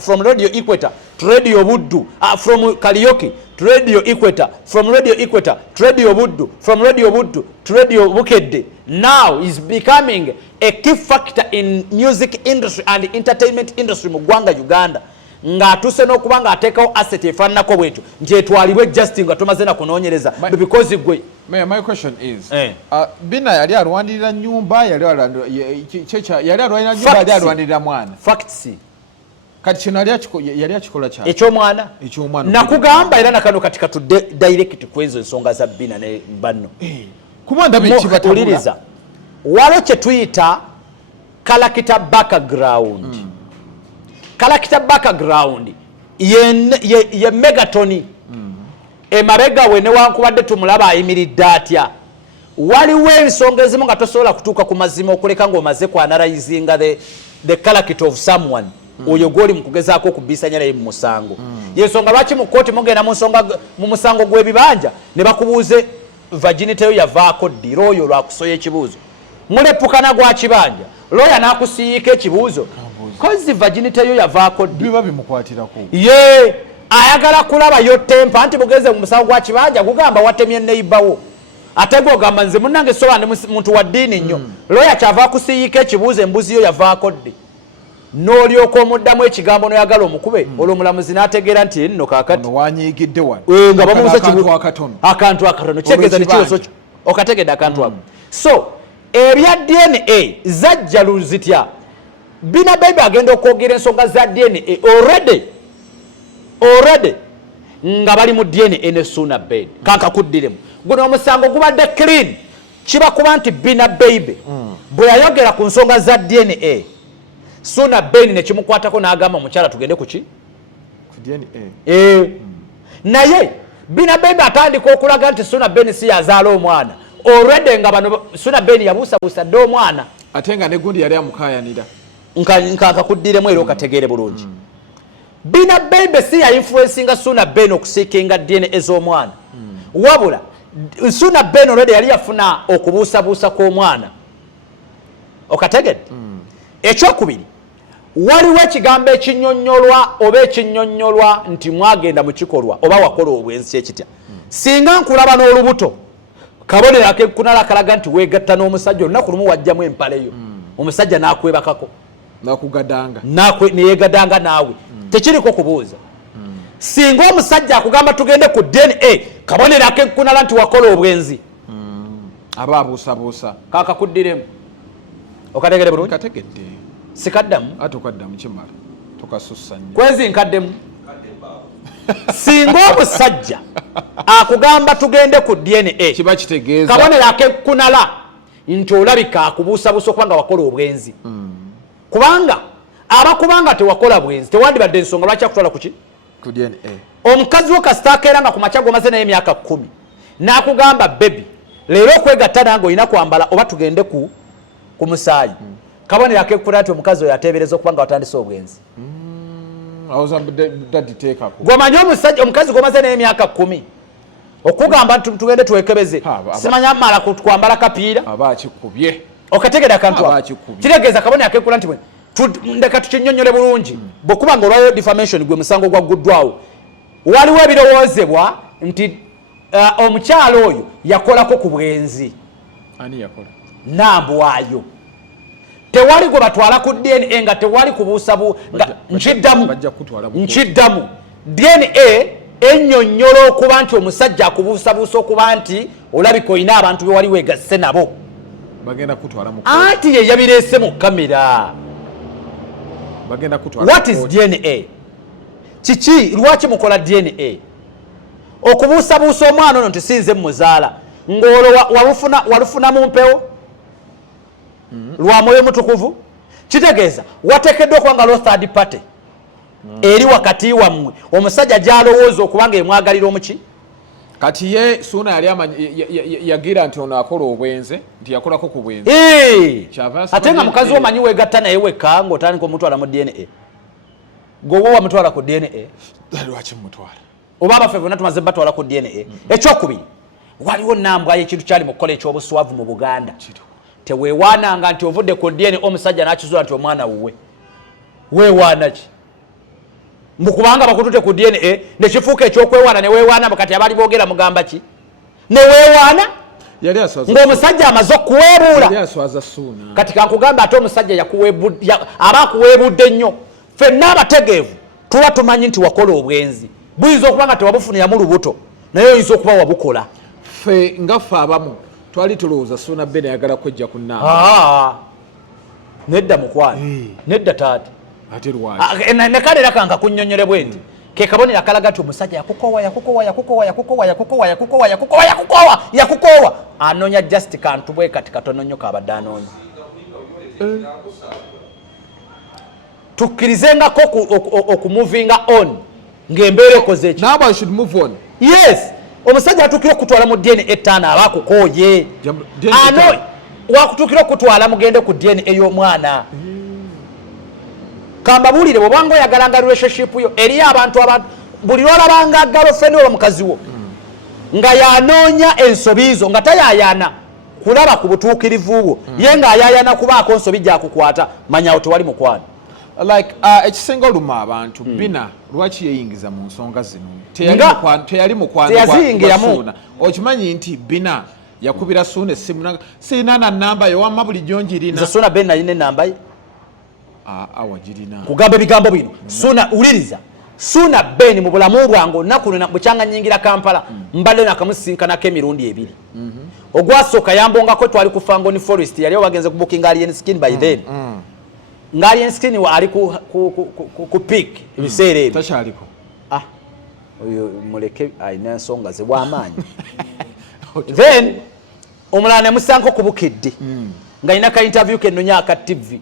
from Radio Equator to Radio Buddu, from Karaoke to Radio Equator, from Radio Equator to Radio Buddu, from Radio Buddu to Radio Bukedde, now is becoming a key factor in music industry and entertainment industry mu ggwanga Uganda ng'atuuse n'okuba ng'ateekawo asset efaananako bwetyo nti etwalibwe just nga tumaze na kunoonyereza because gwe my question is Bina yali alwanirira nnyumba yali alwanirira mwana facts kati kino yali akikola kyaki eky'omwana nakugamba era nakano kati katudde direct kwezo ensonga za Bina ne banno kubandabekibatuliriza waliwo kye tuyita character background character background ye megatoni emabega we newankubadde tumulaba ayimiridde atya waliwo ensonga ezimu nga tosobola kutuuka ku mazima okuleka ng'omaze kwanalizinga the character of someone oyo gwoli mukugezaako okubisanya naye mu musango yensonga lwaki mu kooti mugenda mu musango gw'ebibanja ne bakubuuze virginity yo yavaako ddi looyo lwakusoya ekibuuzo mulepukana gwa kibanja looya n'akusiyiika ekibuuzo kozi virginity yo yavaako ddi biba bimukwatirako ye ayagala kulaba yo tempa anti bugeze mu musango gwa kibanja gugamba watemye neighborwo ate gwogamba nze munnange soba ndi muntu wa ddiini nnyo looya kyava kusiyiika ekibuuzo embuzi yo yavaako ddi n'olyoka omuddamu ekigambo noyagala omukube olw'omulamuzi n'ategeera nti nno kaakati wanyiigidde wano nga bamubuuza akantu akatono kitegeeza nekiroso kyo okategedde akantu ako so ebya DNA zajja luzitya Bina Baby agenda okwogera ensonga za DNA already nga bali mu DNA ne Suna Bed kankakuddiremu guno omusango gubadde clean kiba kuba nti Bina Baby bwe yayogera ku nsonga za DNA Suna Bed ne kimukwatako n'agamba mukyala tugende ku ki ku DNA naye Bina Baby atandika okulaga nti Suna Bed si yazaala omwana already nga bano Suna Bed yabuusabuusa dde omwana ate nga ne gundi yali amukayanira nkakuddiremu era okategeere bulungi Bina Baby si ya influencinga Suna Bed okusiikinga DNA ez'omwana wabula Suna Bed already yali yafuna okubuusabuusa kw'omwana okategedde ekyokubiri waliwo ekigambo ekinyonyolwa oba ekinyonyolwa nti mwagenda mu kikolwa oba wakola obwenzi ekitya singa nkulaba n'olubuto kabonero akekunala kalaga nti weegatta n'omusajja olunaku lumu wajjamu empale yo omusajja n'akwebakako neyegadanga naawe tekiriko kubuuza singa omusajja akugamba tugende ku DNA kabonero akekunala nti wakola obwenzi aba abuusabuusa kakakuddiremu okategere bulungi kategedde sikaddamu atokaddamu kimala tokasussa nnyo kwezi nkaddemu singa omusajja akugamba tugende ku DNA kiba kitegeeza kabonero akekunala nti olabika akubuusabuusa okubanga wakola obwenzi kubanga abakubanga tewakola bwenzi tewandibadde ensonga lwaki akutwala kuki ku DNA omukazi wo kasita akeera nga ku makya gomaze naye emyaka 10 n'akugamba bebi leero okwegatta nange olina kwambala oba tugende ku musaayi kabonero akekunala nti omukazi oyo ateebereza okubanga watandise obwenzi gwomanyi omukazi gomaze naye emyaka 10 okugamba nti tugende twekebeze simanya mala kwambala kapiira aba akikubye okategera akantu kitegeeza kabonero akekunala nti ndeka tukinyonyole bulungi bwekubanga olwayo defamation gwe musango gwaguddwawo waliwo ebirowoozebwa nti omukyalo oyo yakolako ku bwenzi ani yakola nambwayo tewali gwe batwala ku DNA nga tewali kubuusabu nkiddamu DNA ennyonnyola okuba nti omusajja akubuusabuusa okuba nti olabika olina abantu be wali weegasse nabo anti ye yabireese mu kamera. What is DNA? Kiki lwaki mukola DNA? Okubuusabuusa omwana ono nti sinze muzaala ng'olwo walufuna mu mpewo lwa mwoyo mutukuvu kitegeeza wateekeddwa okubanga lo third party eri wakati wammwe omusajja gy'alowooza okubanga emwagalira omuki kati ye Suuna yali yagira nti ono akola obwenze nti yakolako ku bwenze ate nga mukazi womanyi weegatta naye wekka ng'otandika omutwala mu DNA gwewo wamutwala ku DNA lwaki mutwala oba abaffe bonna tumaze batwala ku DNA ekyokubiri waliwo nambwayo ekintu kyali mu kukola eky'obuswavu mu Buganda teweewaananga nti ovudde ku DNA omusajja n'akizuula nti omwana wuwe weewaana ki mbukubanga bakutute ku DNA nekifuuka ekyokwewaana neweewaana kati abaali boogera mugamba ki neweewaana ng'omusajja amaze okuweebuula kati kankugamba ate omusajja aba akuweebudde nnyo ffenna abategeevu tuba tumanyi nti wakola obwenzi buyinza okuba nga tewabufuniramu lubuto naye oyinza okuba wabukola ffe ngaffe abamu twali tulowooza Suuna Bene ayagala kwejja ku nnamba nedda mukwano nedda taata ate lwaki nekale era kanka kunnyonnyole bwe nti ke kabonero akalaga nti omusajja yakukoowa anoonya just kantu bwe kati katono nnyo kabadde anoonya tukkirizeengako okumuvinga on ng'embeera ekoze eki now I should move on. Yes, omusajja atukira okutwala mu DNA etaano aba akukooye ano wakutukira okutwala mugende ku DNA ey'omwana kambabuulire bwobanga oyagalanga relationship yo eri abantu buli lwolabanga girlfriend oba mukazi wo nga yanoonya ensobi zo nga tayaayana kulaba ku butuukirivu bwo ye ng'ayaayana kubaako nsobi gyakukwata manyawo tewali mukwano like ekisenga oluma abantu Bina lwaki yeyingiza mu nsonga zino teyali mukwano okimanyi nti Bina yakubira Suuna essimu sirina na namba yo wamma bulijjo njirina Suuna Ben nalina enamba ye awagirina kugamba ebigambo bino Suuna uliriza Suuna Ben mu bulamu bwange olunaku luno bukyanga nyingira Kampala mbadde nakamusinkanako emirundi ebiri ogwasooka yambongako twali ku Fangoni Forest yali bagenze ku booking Alien Skin by then ng'Alien Skin ali ku peak ebiseera ebyo takyaliko oyo muleke ayina ensonga ze bw'amaanyi then omulala ne musanko kubukidde ng'alina ka interview ke nnonya aka TV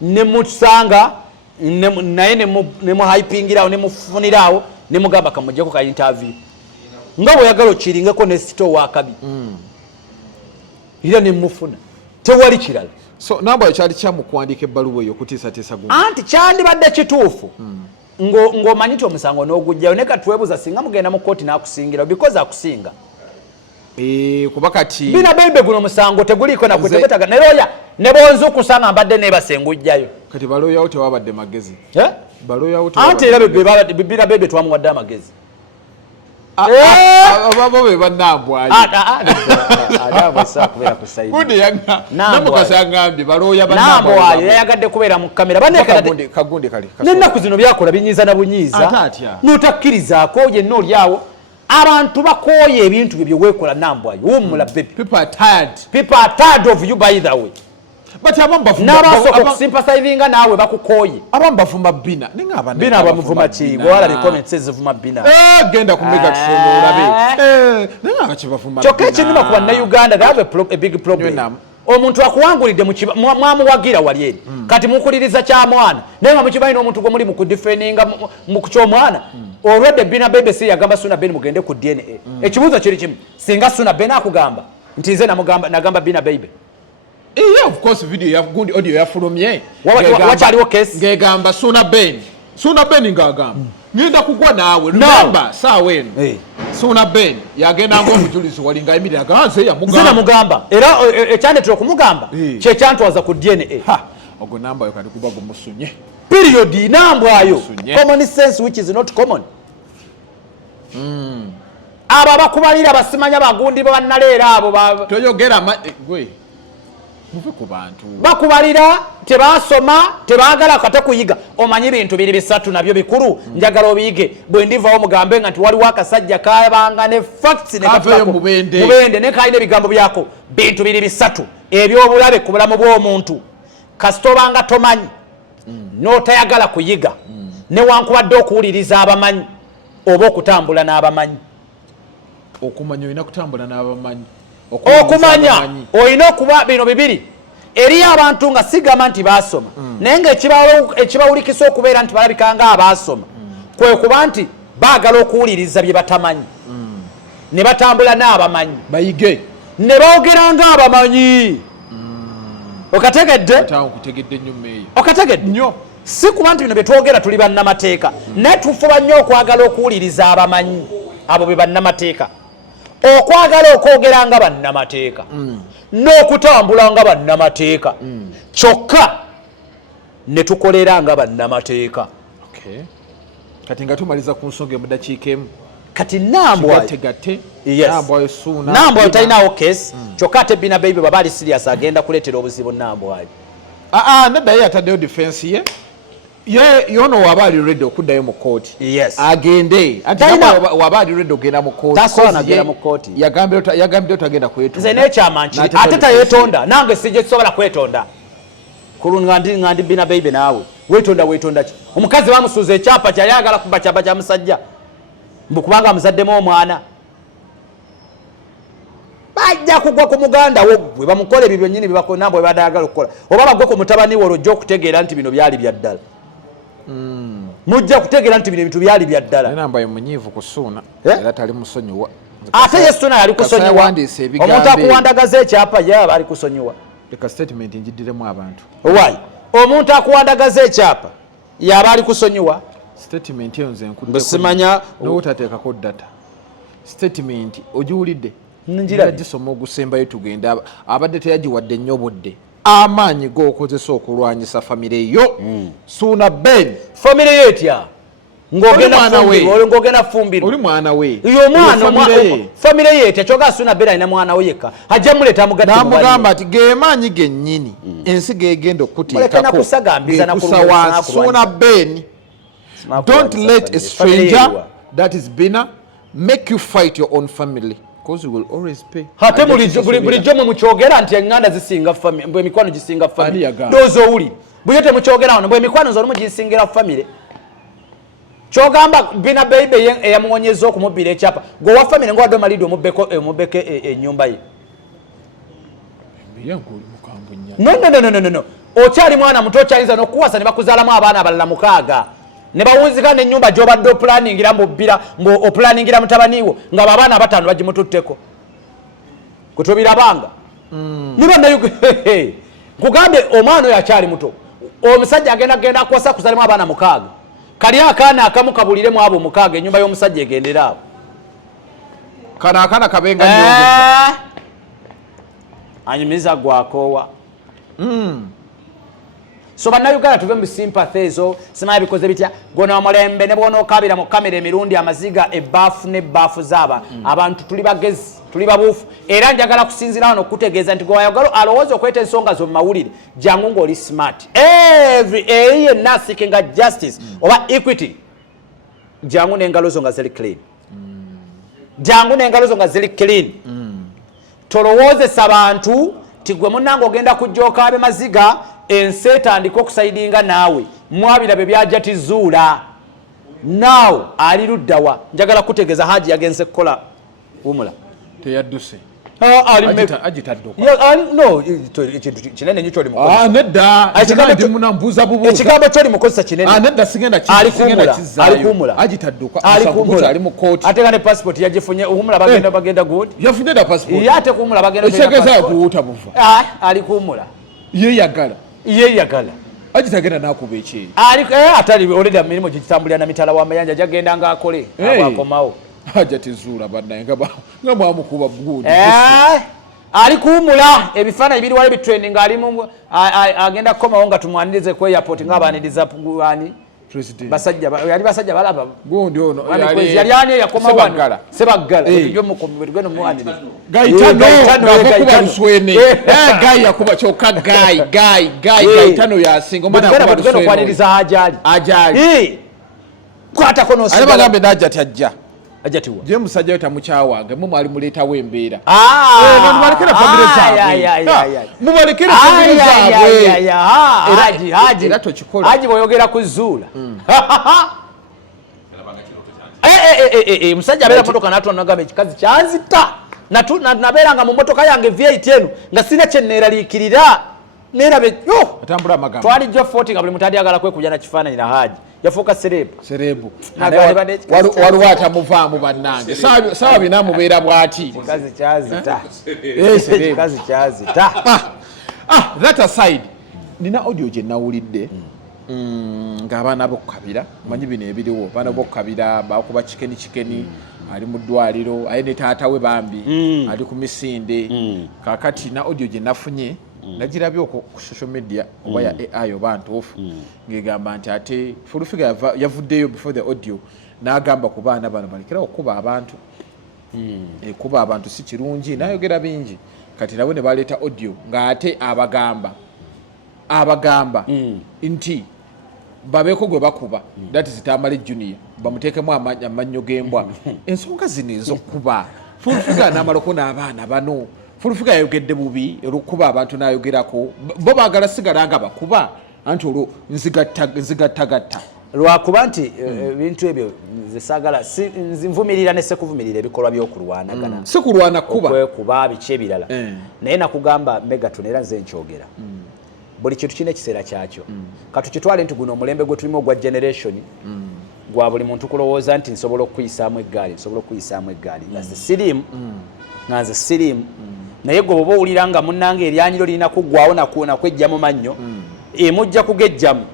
ne musanga naye ne muhypingirawo ne mufunirawo ne mugamba kamuggyeko ka interview nga bw'oyagala okiringeko ne sito wakabi era ne mufuna tewali kirala so namba ekyali kyamukuwandiika ebbaluwa eyo okutiisatiisa anti kyandibadde kituufu ng'omanyi nti omusango n'ogugjayo ne katwebuuza singa mugenda mu kooti n'akusingirawo because akusinga kuba kati Bina Bembe guno musango teguliiko nakwetagataga naye oya ne bonzukusa nga mbadde nebasengujjayo kati baloyawo tewabadde magezi baloyawo anti era bibira bebe twamuwadde amagezi babo be bannambwayo namukasa ngambye baloya bannambwayo yayagadde kubeera mu kamera kagundi kali n'ennaku zino byakola binyiiza na bunyiiza n'otakkirizaako yenna oliawo abantu bakooye ebintu bye byeweekola nambwayo wumula bebe people are tired of you by the way but n'abasooka okusimpasayivinga naawe bakukooye abamu bavuma bina bina abamuvuma ki bwewala comments ezivuma bina genda ku mega tusono olabe naye abakibavuma kyokka ekinuma ku bannayuganda they have a big problem omuntu akuwangulidde mwamuwagira wali eri kati mukuliriza kyamwana naye nga mukimanyi n'omuntu gwe muli mu kudifeninga mu kyomwana olwedde bina BBC yagamba Suna Ben mugende ku DNA ekibuuzo kiri kimu singa Suna Ben akugamba nti nze nagamba bina baby yeah, of course video ya gundi audio yafulumye wakyaliwo case ngegamba Suna Ben ngagamba ngenda kugwa naawe remember saawa eno Suna Ben yagenda ng'omujulizi wali ng'ayimirira ganze yamugamba era ekyandetera okumugamba kyekyantwaza ku DNA ogwo namba yo kati kuba gumusunye period nambwayo common sense which is not common abo abakubalira basimanya bagundi bannaleera abo toyogera gwe muve ku bantu bakubalira tebasoma tebaagala kata kuyiga omanyi bintu biri bisatu nabyo bikulu njagala obiyige bwe ndivawo mugambe nga nti waliwo akasajja kabanga ne facts ne mubende ne kalina ebigambo byako bintu biri bisatu ebyobulabe ku bulamu bw'omuntu kasitobanga tomanyi n'otayagala kuyiga newankubadde okuwuliriza abamanyi oba okutambula n'abamanyi okumanya olina kutambula n'abamanyi okumanya olina okuba bino bibiri eri abantu nga sigamba nti basoma naye nga ekibawulikisa okubeera nti balabika nga abasoma kwe kuba nti baagala okuwuliriza bye batamanyi ne batambula n'abamanyi bayige ne boogera nga abamanyi okategedde nnyo si kuba nti bino byetwogera tuli bannamateeka naye tufuba nnyo okwagala okuwuliriza abamanyi abo be bannamateeka okwagala okwogera nga bannamateeka n'okutambula nga bannamateeka kyokka ne tukolera nga bannamateeka kati nga tumaliza ku nsonga emudakiika emu kati nambwayo talinawo case kyokka ate bina baby baba ali serious agenda kuleetera obuzibu nambwayo nedda ye yataddeyo defense ye yono waba ali ready okuddayo mu kooti agende waba ali ready okugenda mu kooti yagambye otagenda kwetonda nze nekyamanki ate tayetonda nange sijja kisobola kwetonda ngandi bina baby naawe wetonda ki omukazi bamusuuza ekyapa kyali ayagala kuba kyapa kya musajja mbukubanga amuzaddemu omwana bajja kugwa ku muganda wo gwe bamukola ebyo byennyini nambwe badayagala okukola oba bagwe ku mutabani wo olwojja okutegeera nti bino byali bya ddala mujja kutegeera nti bino ebintu byali bya ddala namba ye munyiivu ku Suuna era tali musonyiwa ate ye Suuna yali kusonyiwa omuntu akuwandagaza ekyapa ye aba ali kusonyiwa leka statement njiddiremu abantu wayi omuntu akuwandagaza ekyapa yaba ali kusonyiwa statement eyo nze nkusimanya n'otateekako data statement ogiwulidde njira gisoma ogusembayo tugenda abadde teyagiwadde nnyo budde amaanyi g'okozesa okulwanyisa famire yo Suuna Ben famire ye etya ng'ogenda fumbirwa oli mwana we yo mwana famire ye etya kyoga Suuna Ben alina mwana we yekka ajja muleeta namugamba ati ge maanyi gennyini ensi gegenda okuteekako gekusa wansi Suuna Ben don't let a stranger that is bina make you fight your own family because you will always pay hate bulijjo mwe mukyogera nti eŋŋanda zisinga bwe mikwano gisinga famire dozo owuli buyo temukyogera wano bwe mikwano zolumu gisingira famire kyogamba bina baby eyamuwonyeza okumubbira ekyapa gwe wa famire ngawadde omalidde omubbeko ennyumba ye no okyali mwana muto okyayinza n'okuwasa ne bakuzaalamu abaana abalala 6 ne bawunzika n'ennyumba gy'obadde opulaningira mubbira opulaningira mutabaniwo nga abaana 5 bagimututteko gwe tobirabanga nkugambye omwana oyo akyali muto omusajja agenda kuwasa kuzalimu abaana 6 kali akaana akamu kabuliremu abo 6 ennyumba y'omusajja egendera abo kana akaana kabenga nyongeza anyumiza gwakoowa so bannayuganda tuve mu sympathy ezo sinaba bikoze bitya gona omulembe ne bwona okabira mu kamera emirundi amaziga ebbaafu n'ebbaafu zaaba abantu tuli bagezi tuli babuufu era njagala kusinzira wano okutegeeza nti gwayagala alowooza okweta ensonga zo mu mawulire jangu ng'oli smart eri yenna asikinga justice oba equity jangu n'engalo zo nga ziri clean jangu n'engalo zo nga ziri clean tolowoozesa abantu ti gwe munnange ogenda kujja okaabe maziga ensi etandika okusaidinga naawe mwabirabe byajja tizuula naawe ali luddawa njagala kutegeeza haji yagenze kukola wumula teyadduse kinene nyo kyoli ekigambo kyoli mukozesa kinenealikumulaate nga ne passport yagifunye humula bagenda good ate kumula bagenda yeyagala agitagenda nakuba ekyeri atali oleda mirimu gitambulira na mitala w'amayanja jagenda nga akole abakomawo aja tizuula bannaye nga mwamukuba buguudi ali kuwumula ebifaananyi biri wali bitraining alimu agenda kukomawo nga tumwanirize ku airport ng'abaniriza ani basajja balaba gundi ono yali ani yakomawo sebaggala ejo mukombe gwe nomwaniriza gaitano buswene gai yakuba kyokka gaitano yasinga omwana akuba buswene kwaniriza ajali kwatako no ale bagambe najja tajja ajatiwa je musajja yo tamukyawange mwali muleetawo embeera mubalekera famire zaabwe era tokikola haji boyogera ku zuula musajja abeera motoka natonagamba ekikazi kyanzita nabeeranga mu motoka yange V8 eno nga sina kyenneeraliikirira nerabe atambula amagambo twalijjo 40 nga buli muntu adyagala kwekuja na kifaananyi na haji yafuuka serebu waliwo atamuvaamu bannange sawa bina mubeera bw'ati kazi kyazita that aside nina audio gye nawulidde ng'abaana b'okukabira manyi bino ebiriwo abaana b'okukabira bakuba kikeni ali mu ddwaliro aye ne taata we bambi ali ku misinde kaakati na audio gye nafunye nagirabye ku social media oba ya AI oba ntuufu ng'egamba nti ate Fulufiga yavuddeyo before the audio n'agamba ku baana bano balekera okuba abantu kuba abantu si kirungi n'ayogera bingi kati nabo ne baleeta audio ng'ate abagamba nti babeeko gwe bakuba that is Tamale Junior bamuteekemu amannyo g'embwa ensonga zino ez'okkuba Fulufiga n'amaloko n'abaana bano Fulufiga yayogedde bubi olukuba abantu n'ayogerako bo baagala sigala nga bakuba anti olwo nzigattagatta lwakuba nti ebintu ebyo zesagala nvumirira ne sekuvumirira ebikolwa by'okulwanagana si kulwana kuba biki ebirala naye nakugamba Megaton era nze nkyogera buli kintu kirina ekiseera kyakyo katukitwale nti guno omulembe gwe tulimu ogwa generation gwa buli muntu kulowooza nti nsobola okuyisaamu eggaali nga nze siriimu naye gwe bwoba owulira nga munnange eryanyiro lirina kuggwawo nakwejja mu mannyo emujja kugejjamu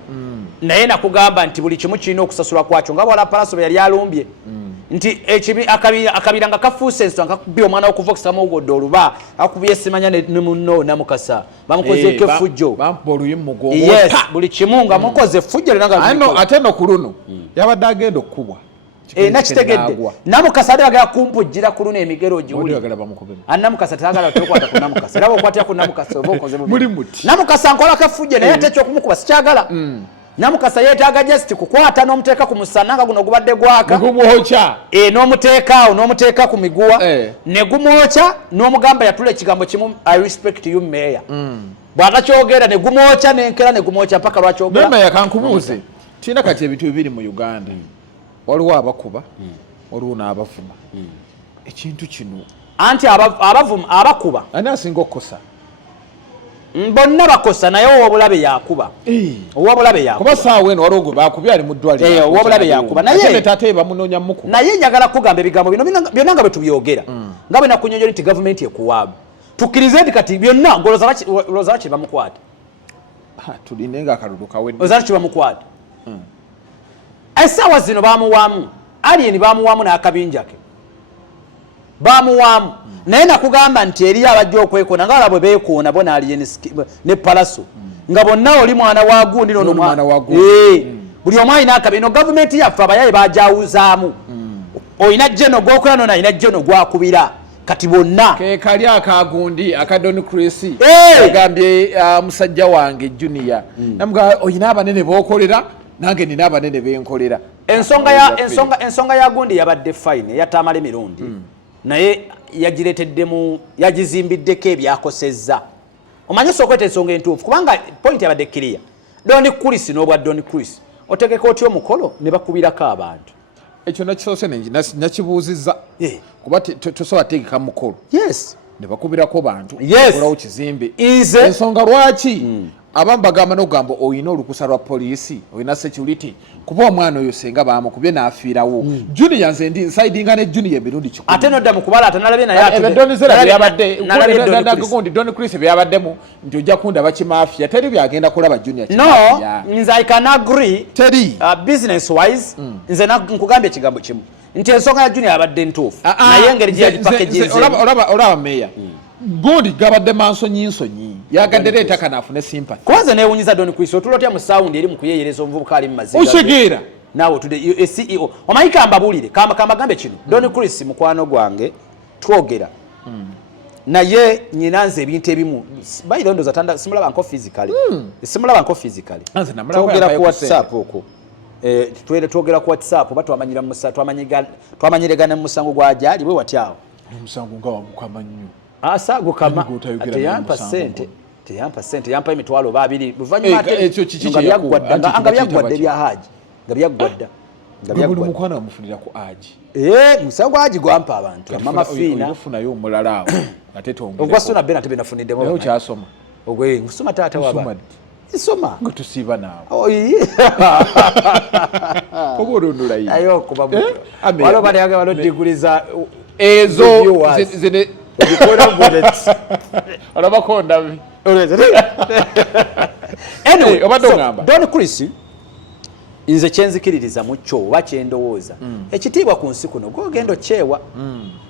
naye nakugamba nti buli kimu kirina okusasulwa kwakyo nga bwala Palaso bwe yali alumbye nti akabira nga kafuuse ensonga kakubye omwana w'okuvokisa muwugodde oluba akubye simanya ne munno Namukasa bamukozeeko effujjo yes buli kimu nga mukoze effujjo ate no ku luno yabadde agenda okkubwa nakitegedde Namukasa ali agala kumpujjira ku luno emigero ogiwuli Namukasa tayagala tokwata ku Namukasa era bw'okwatira ku Namukasa oba okoze Namukasa nkolako effujjo naye ate ekyokumukuba sikyagala Namukasa yeetaaga just kukwata n'omuteeka ku musana nga guno gubadde gwaka n'omuteeka ku miguwa ne gumwokya n'omugamba yatula ekigambo kimu I respect you mayor bw'agakyogera ne gumwokya n'enkera ne gumwokya mpaka lwakyogera mayor kankubuuze kirina kati ebintu bibiri mu Uganda waliwo abakuba waliwo n'abavuma ekintu kino anti abakuba ani asinga okukosa bonna bakosa naye owobulabe yakuba kuba saawa eno waliwo gwe bakubye ali mu ddwaliro owobulabe yakuba naye taata ye bamunoonya muku naye njagala kugamba ebigambo bino byonna nga bwe tubyogera nga bwe nakunyonyola nti gavumenti ekuwaabu tukkirize nti kati byonna ngolooza bakiri bamukwata tuline nga akalulu kawedde oza bakiri bamukwata essaawa zino bamuwaamu aliyeni bamuwaamu n'akabinja ke bamuwaamu naye nakugamba nti eri abajja okwekona nga bwe beekoona bona aliye ne palaso nga bonna oli mwana wa gundi nono mwana wa gundi buli omu alina akabino gavumenti yaffe abayaye bajawuzaamu olina jeno gwokola nona alina jeno gwakubira kati bonna kekali akagundi aka Don Chris agambye musajja wange Junior namuga olina abanene bokolera nange nina abanene benkolera ensonga ya gundi yabadde fine yatamala emirundi naye yagizimbiddeko ebyakosezza omanyi sokweta ensonga entuufu kubanga point yabadde clear Don Chris n'obwa Don Chris otegeka otya omukolo ne bakubirako abantu ekyo nakisoose nakibuuzizza kuba tosobola tegeka mukolo ne bakubirako bantu olawo kizimbe ensonga lwaki abamu bagamba n'okugamba olina olukusa lwa poliisi olina security kuba omwana oyo senga bamukubye n'afiirawo Junior nze ndi nsaidinga ne Junior emirundi 10 ate nodda mu kubala atanalabye naye Don Chris byabaddemu nti ojja kundaba kimafia teri byagenda kulaba Junior nze I can agree teri business wise nze nkugambye ekigambo kimu nti ensonga ya Junior yabadde ntuufu naye engeri gye yagipakejize olaba meya gundi gabadde mansonyi yagadde leeta kanafune sympathy kwanza neewunyiza Don Chris otulotya mu sound eri mu kuyeyereza omuvubuka ali mu maziga oshegeera naawe tudde CEO omanyi kambabuulire kambagambe kino Don Chris mukwano gwange twogera naye nyina nze ebintu ebimu bayiro ndoza tanda simulaba nko physically twogera ku WhatsApp okwo twogera ku WhatsApp oba twamanyiragana mu musango gwa Jali bwe watyawo omusango nga wamukama nnyo asago kama teyampa sente yampa emitwalo 2 luvanyuma byagwadde bya haji nga byagwadda buli mukwana amufunira ku aji musango haji gwampa abantu mama fina ofunayo omulala awo atetongo ogwasona bena tebe nafunide mo kyasoma ogwe ngusoma tata waba isoma ngo tusiba nawo oborondula yi ayo kuba walo bali aga balo diguliza ezo zene olabakonda anyway obadongamba Don Chris inze kyenzikiririza mu kyo oba kyendowooza ekitiibwa ku nsi kuno gogendo kyewa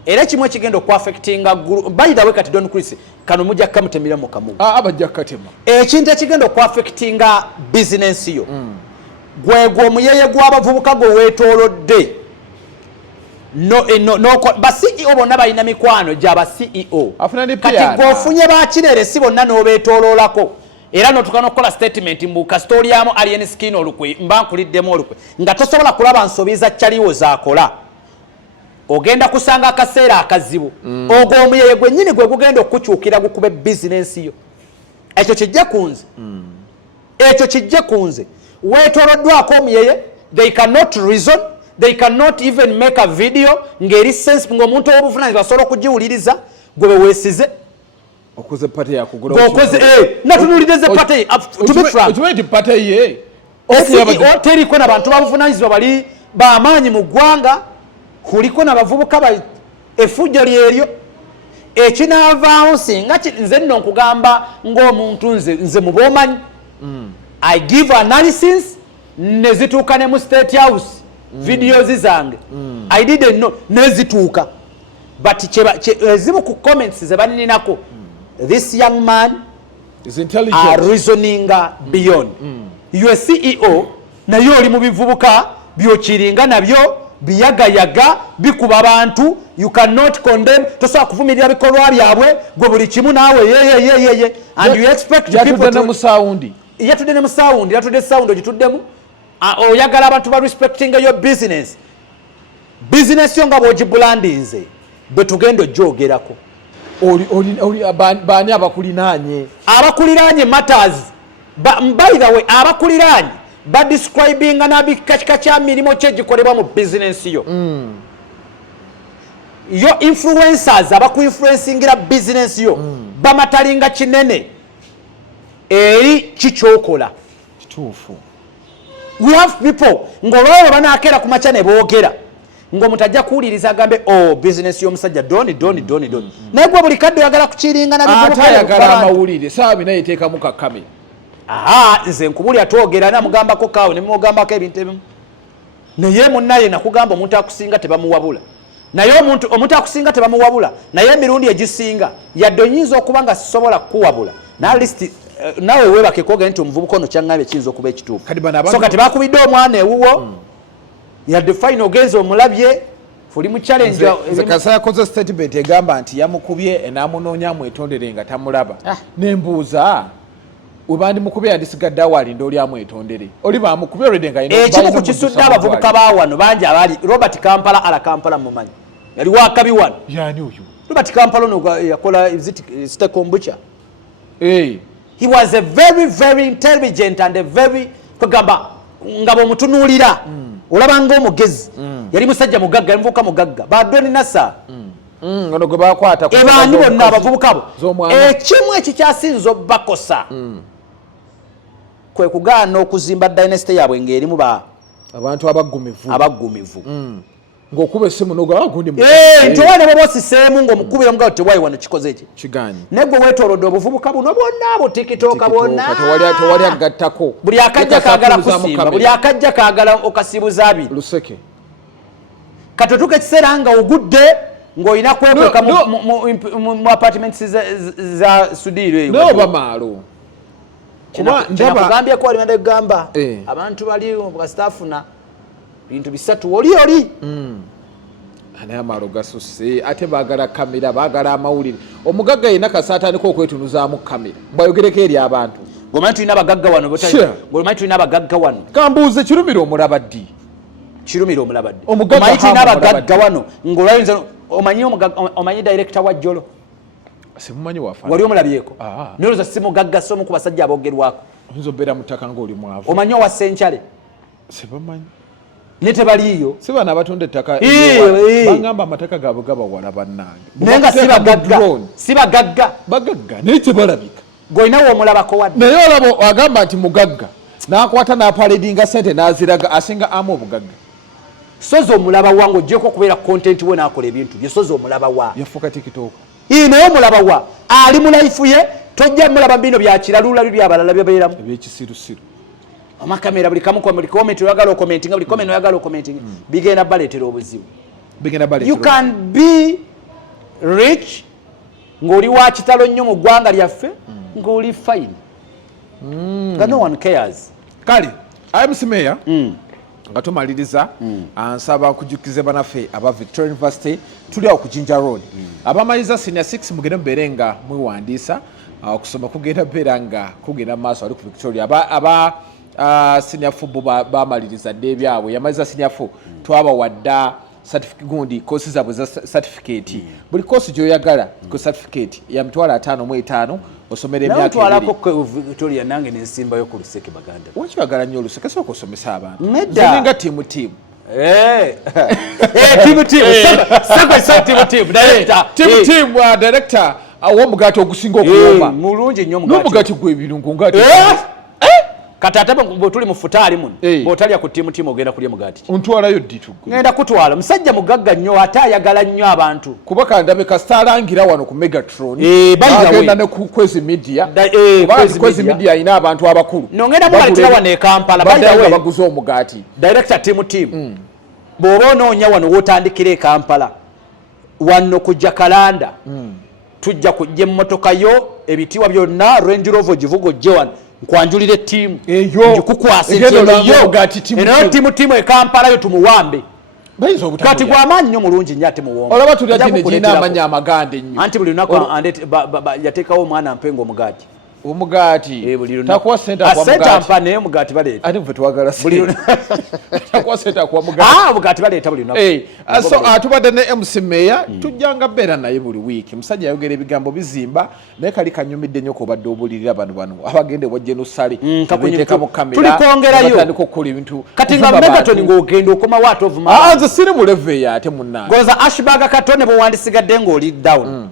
era kimwe kigendo ku affectinga by the way kati Don Chris kano mujja kamutemira mu kamu abajja katema ekintu ekigendo ku affectinga business yo gwegwo omuyeye gw'abavubuka gwe weetoolodde no ba CEO bonna balina mikwano gyaba CEO kati gofunye bakirere si bonna n'obeetooloolako era notukana okukola statement mbu kastoriamu alien skin olukwe mba nkuliddemu olukwe nga tosobola kulaba nsobi za kyaliwo zaakola ogenda kusanga akaseera akazibu ogwo omuyeye gwennyini gwe gugenda okukyukira gukube bizinensi yo ekyo kijje kunze weetooloddwako omuyeye they cannot reason they cannot even make a video ngeri sense ng'omuntu obuvunanyizibwa asobola okugiwuliriza gwe beweesize okoze pate ya kugura okoze natunulirize pate to be frank otumeti pate ye teriko n'abantu babuvunanyizibwa bali bamaanyi mu ggwanga kuliko n'abavubuka effujjo lyeryo ekinaavaawo singa nze nno nkugamba ng'omuntu nze mu boomanyi I give analysis nezituuka ne mu State House videos zange I didn't know nezituuka but ezimu ku comments ze baninako this young man is intelligent are reasoning beyond you CEO naye oli mu bivubuka byokiringa nabyo biyagayaga bikuba abantu you cannot condemn tosobola kuvumirira bikolwa byabwe gwe buli kimu naawe yeye and you expect people to musaundi yatudde ne musaundi yatudde sound ogituddemu oyagala abantu ba respecting your business yo nga bw'ogibulandinze bwe tugenda ojjogerako baani abakuliraanye matters by the way abakuliraanye badescribinga nabikakika kya mirimo kyegikolebwa mu business yo yo influencers abakuinfluencingira business yo bamatalinga kinene eri kikyokola kituufu we have people ng'olwabo banakeera ku makya ne boogera ng'omuntu ajja kuwuliriza agambe business y'omusajja doni naye gwe buli kadde oyagala kukiringa nayagala amawulire saawa bina yeteekamu kakame nze nkubulya twogera namugambako kaawe nemugambako ebintu ebimu naye munnaye nakugamba omuntu akusinga tebamuwabula naye omuntu akusinga tebamuwabula naye emirundi egisinga yadde oyinza okuba nga sisobola kukuwabula na list nawe webake kwogera nti omuvubuka ono kyaŋŋambye kiyinza okuba ekituufu so kati bakubidde omwana ewuwo yadde fine ogenza omulabye fuli mu challenge Kasa yakoze statement egamba nti yamukubye n'amunoonya mwetondere nga tamulaba nembuuza webandi mukubye yandisigadde awo alinda oli amwetondere oli bamukubye olwedde nga ekimu ku kisudde abavubuka bawano bangi abali Robert Kampala ala Kampala mumanyi yali wakabi wano yani oyo Robert Kampala no yakola kombucha he was a very very intelligent and a very kugamba nga bomutunuulira olaba ng'omugezi yali musajja mugagga muvubuka mugagga badoni nasa ono gwe bakwata ebaani bonna abavubuka bo ekimu ekikyasinza obbakosa kwe kugaana okuzimba dynasty yaabwe ng'erimu abantu abaggumivu ng'okuba essimu nogundi nti owaana baba osiseemu ng'omukubira mugawo tewayi wano kikoze eki kiganyi naye gwe weetoolodde obuvubuka buno bwonna abo tikitooka bwonna tewali agattako buli akajja kaagala kusimba buli akajja kaagala okasibuza abiri luseke kati otuuka ekiseera nga ogudde ng'olina kwekweka mu apartments za sudiiro eyo noba maalo kinakugambyeko walina negamba abantu bali bwasitaafuna bintu bisatu oli anaye amaalo gasusse ate baagala kamera baagala amawulire omugagga yenna kasa atandika okwetunuzaamu kamera bwayogereko eri abantu ng'omanyi tulina abagagga wano kambuuze kirumira omulaba ddi kirumira omulaba ddi omanyi tulina abagagga wano ng'olwayinza omanyi director wa Jolo simumanyi wafa wali omulabyeko noloza si mugagga si omu ku basajja aboogerwako oyinza obeera mu ttaka ng'oli mwavu omanyi owa Ssenkyale sibamanyi ne tebaliiyo si bano abatunda ettaka bagamba amataka gaabwe gabawala bannange naye nga si bagagga naye tebalabika gweolinawo omulabako wadde naye olaba agamba nti mugagga n'akwata n'apaledinga sente n'aziraga asinga amu obugagga sozi omulaba wa ng'oggyeko okubeera content we n'akola ebintu bye sozi omulaba wa yafuuka tikitooka naye omulaba wa ali mu life ye tojja mulaba bino byakiralula bibyabalala byabeeramu ebyekisirusiru amakamera buli kamu buli comment oyagala okomentinga buli comment oyagala okomentinga bigenda baleetera obuzibu you can be rich ng'oli wa kitalo nnyo mu ggwanga lyaffe ng'oli fine nga no one cares kale IMC Mayor nga tumaliriza ansaba kujukize banaffe aba Victoria University tuli awo ku Jinja Road abamaliza senior 6 mugenda mubeere nga mwewandiisa okusoma kugenda beera nga kugenda maaso ali ku Victoria aba senior football bamaliriza dde ebyabwe yamaliza senior 4 twaba wadda certificate gundi course zabwe za certificate buli course gyoyagala ku certificate ya mitwalo 5 osomera emyaka twalako ku Victoria nange nensimbayo ku Luseke Baganda wakyagala nnyo Luseke sooka osomesa abantu nga timu director aw'omugaati ogusinga okuwoma mulungi nnyo n'omugaati gw'ebirungu ngaati kati ate bwetuli mu futaali muno bw'otalya ku timu ogenda kulya mugaati ontwalayo ddi ngenda kutwala musajja mugagga nnyo ate ayagala nnyo abantu kuba kandabe kasitalangira wano ku Megatron bagenda ne ku Kwezi Media Kwezi Media ina abantu abakulu nongenda mugaletera wano e Kampala baguza omugaati director timu bw'oba onoonya wano wotandikira e Kampala wano kujja Kalanda tujja kujja emmotoka yo ebitiibwa byonna Range Rover givuga ojje wano nkwanjulire timu ngikukwasa timu e Kampala yo tumuwambe kati gw'amaanyi nnyo mulungi nnyo ate muwombe olaba tuli ati negina amanya amagande nnyo anti buli lunaku yateekawo omwana mpenga omugaati takuwa sente ampa naye omugaati baleeta ate ffe twagala takuwa sente akuwa mugaati omugaati baleeta buli lunaku so tubadde ne MC Mayor tujjanga beera naye buli wiiki musajja ayogera ebigambo bizimba naye kali kanyumidde nnyo kubadde obulirira bano abagende wajje nusale beteekamu kamera batandika okukola ebintu kati nga Megaton ng'ogenda okomawo ate ovuma nze siri mu level eyo ate munnange goza Ashbaga Katone bwe wandisigadde ng'oli down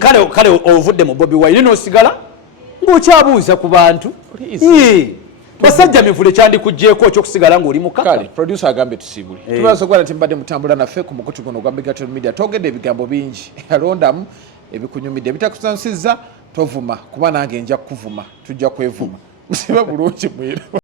kale ovudde mu Bobi Wine n'osigala ng'okyabuuza ku bantu basajja mivule kyandikuggyeko ekyokusigala ng'oli mukaka producer agambe tusiibule tubasokola nti mbadde mutambula naffe ku mukutu guno gwa Megaton Media twogedde ebigambo bingi alondamu ebikunyumidde ebitakusansizza tovuma kuba nange nja kukuvuma tujja kwevuma musiba bulungi mwera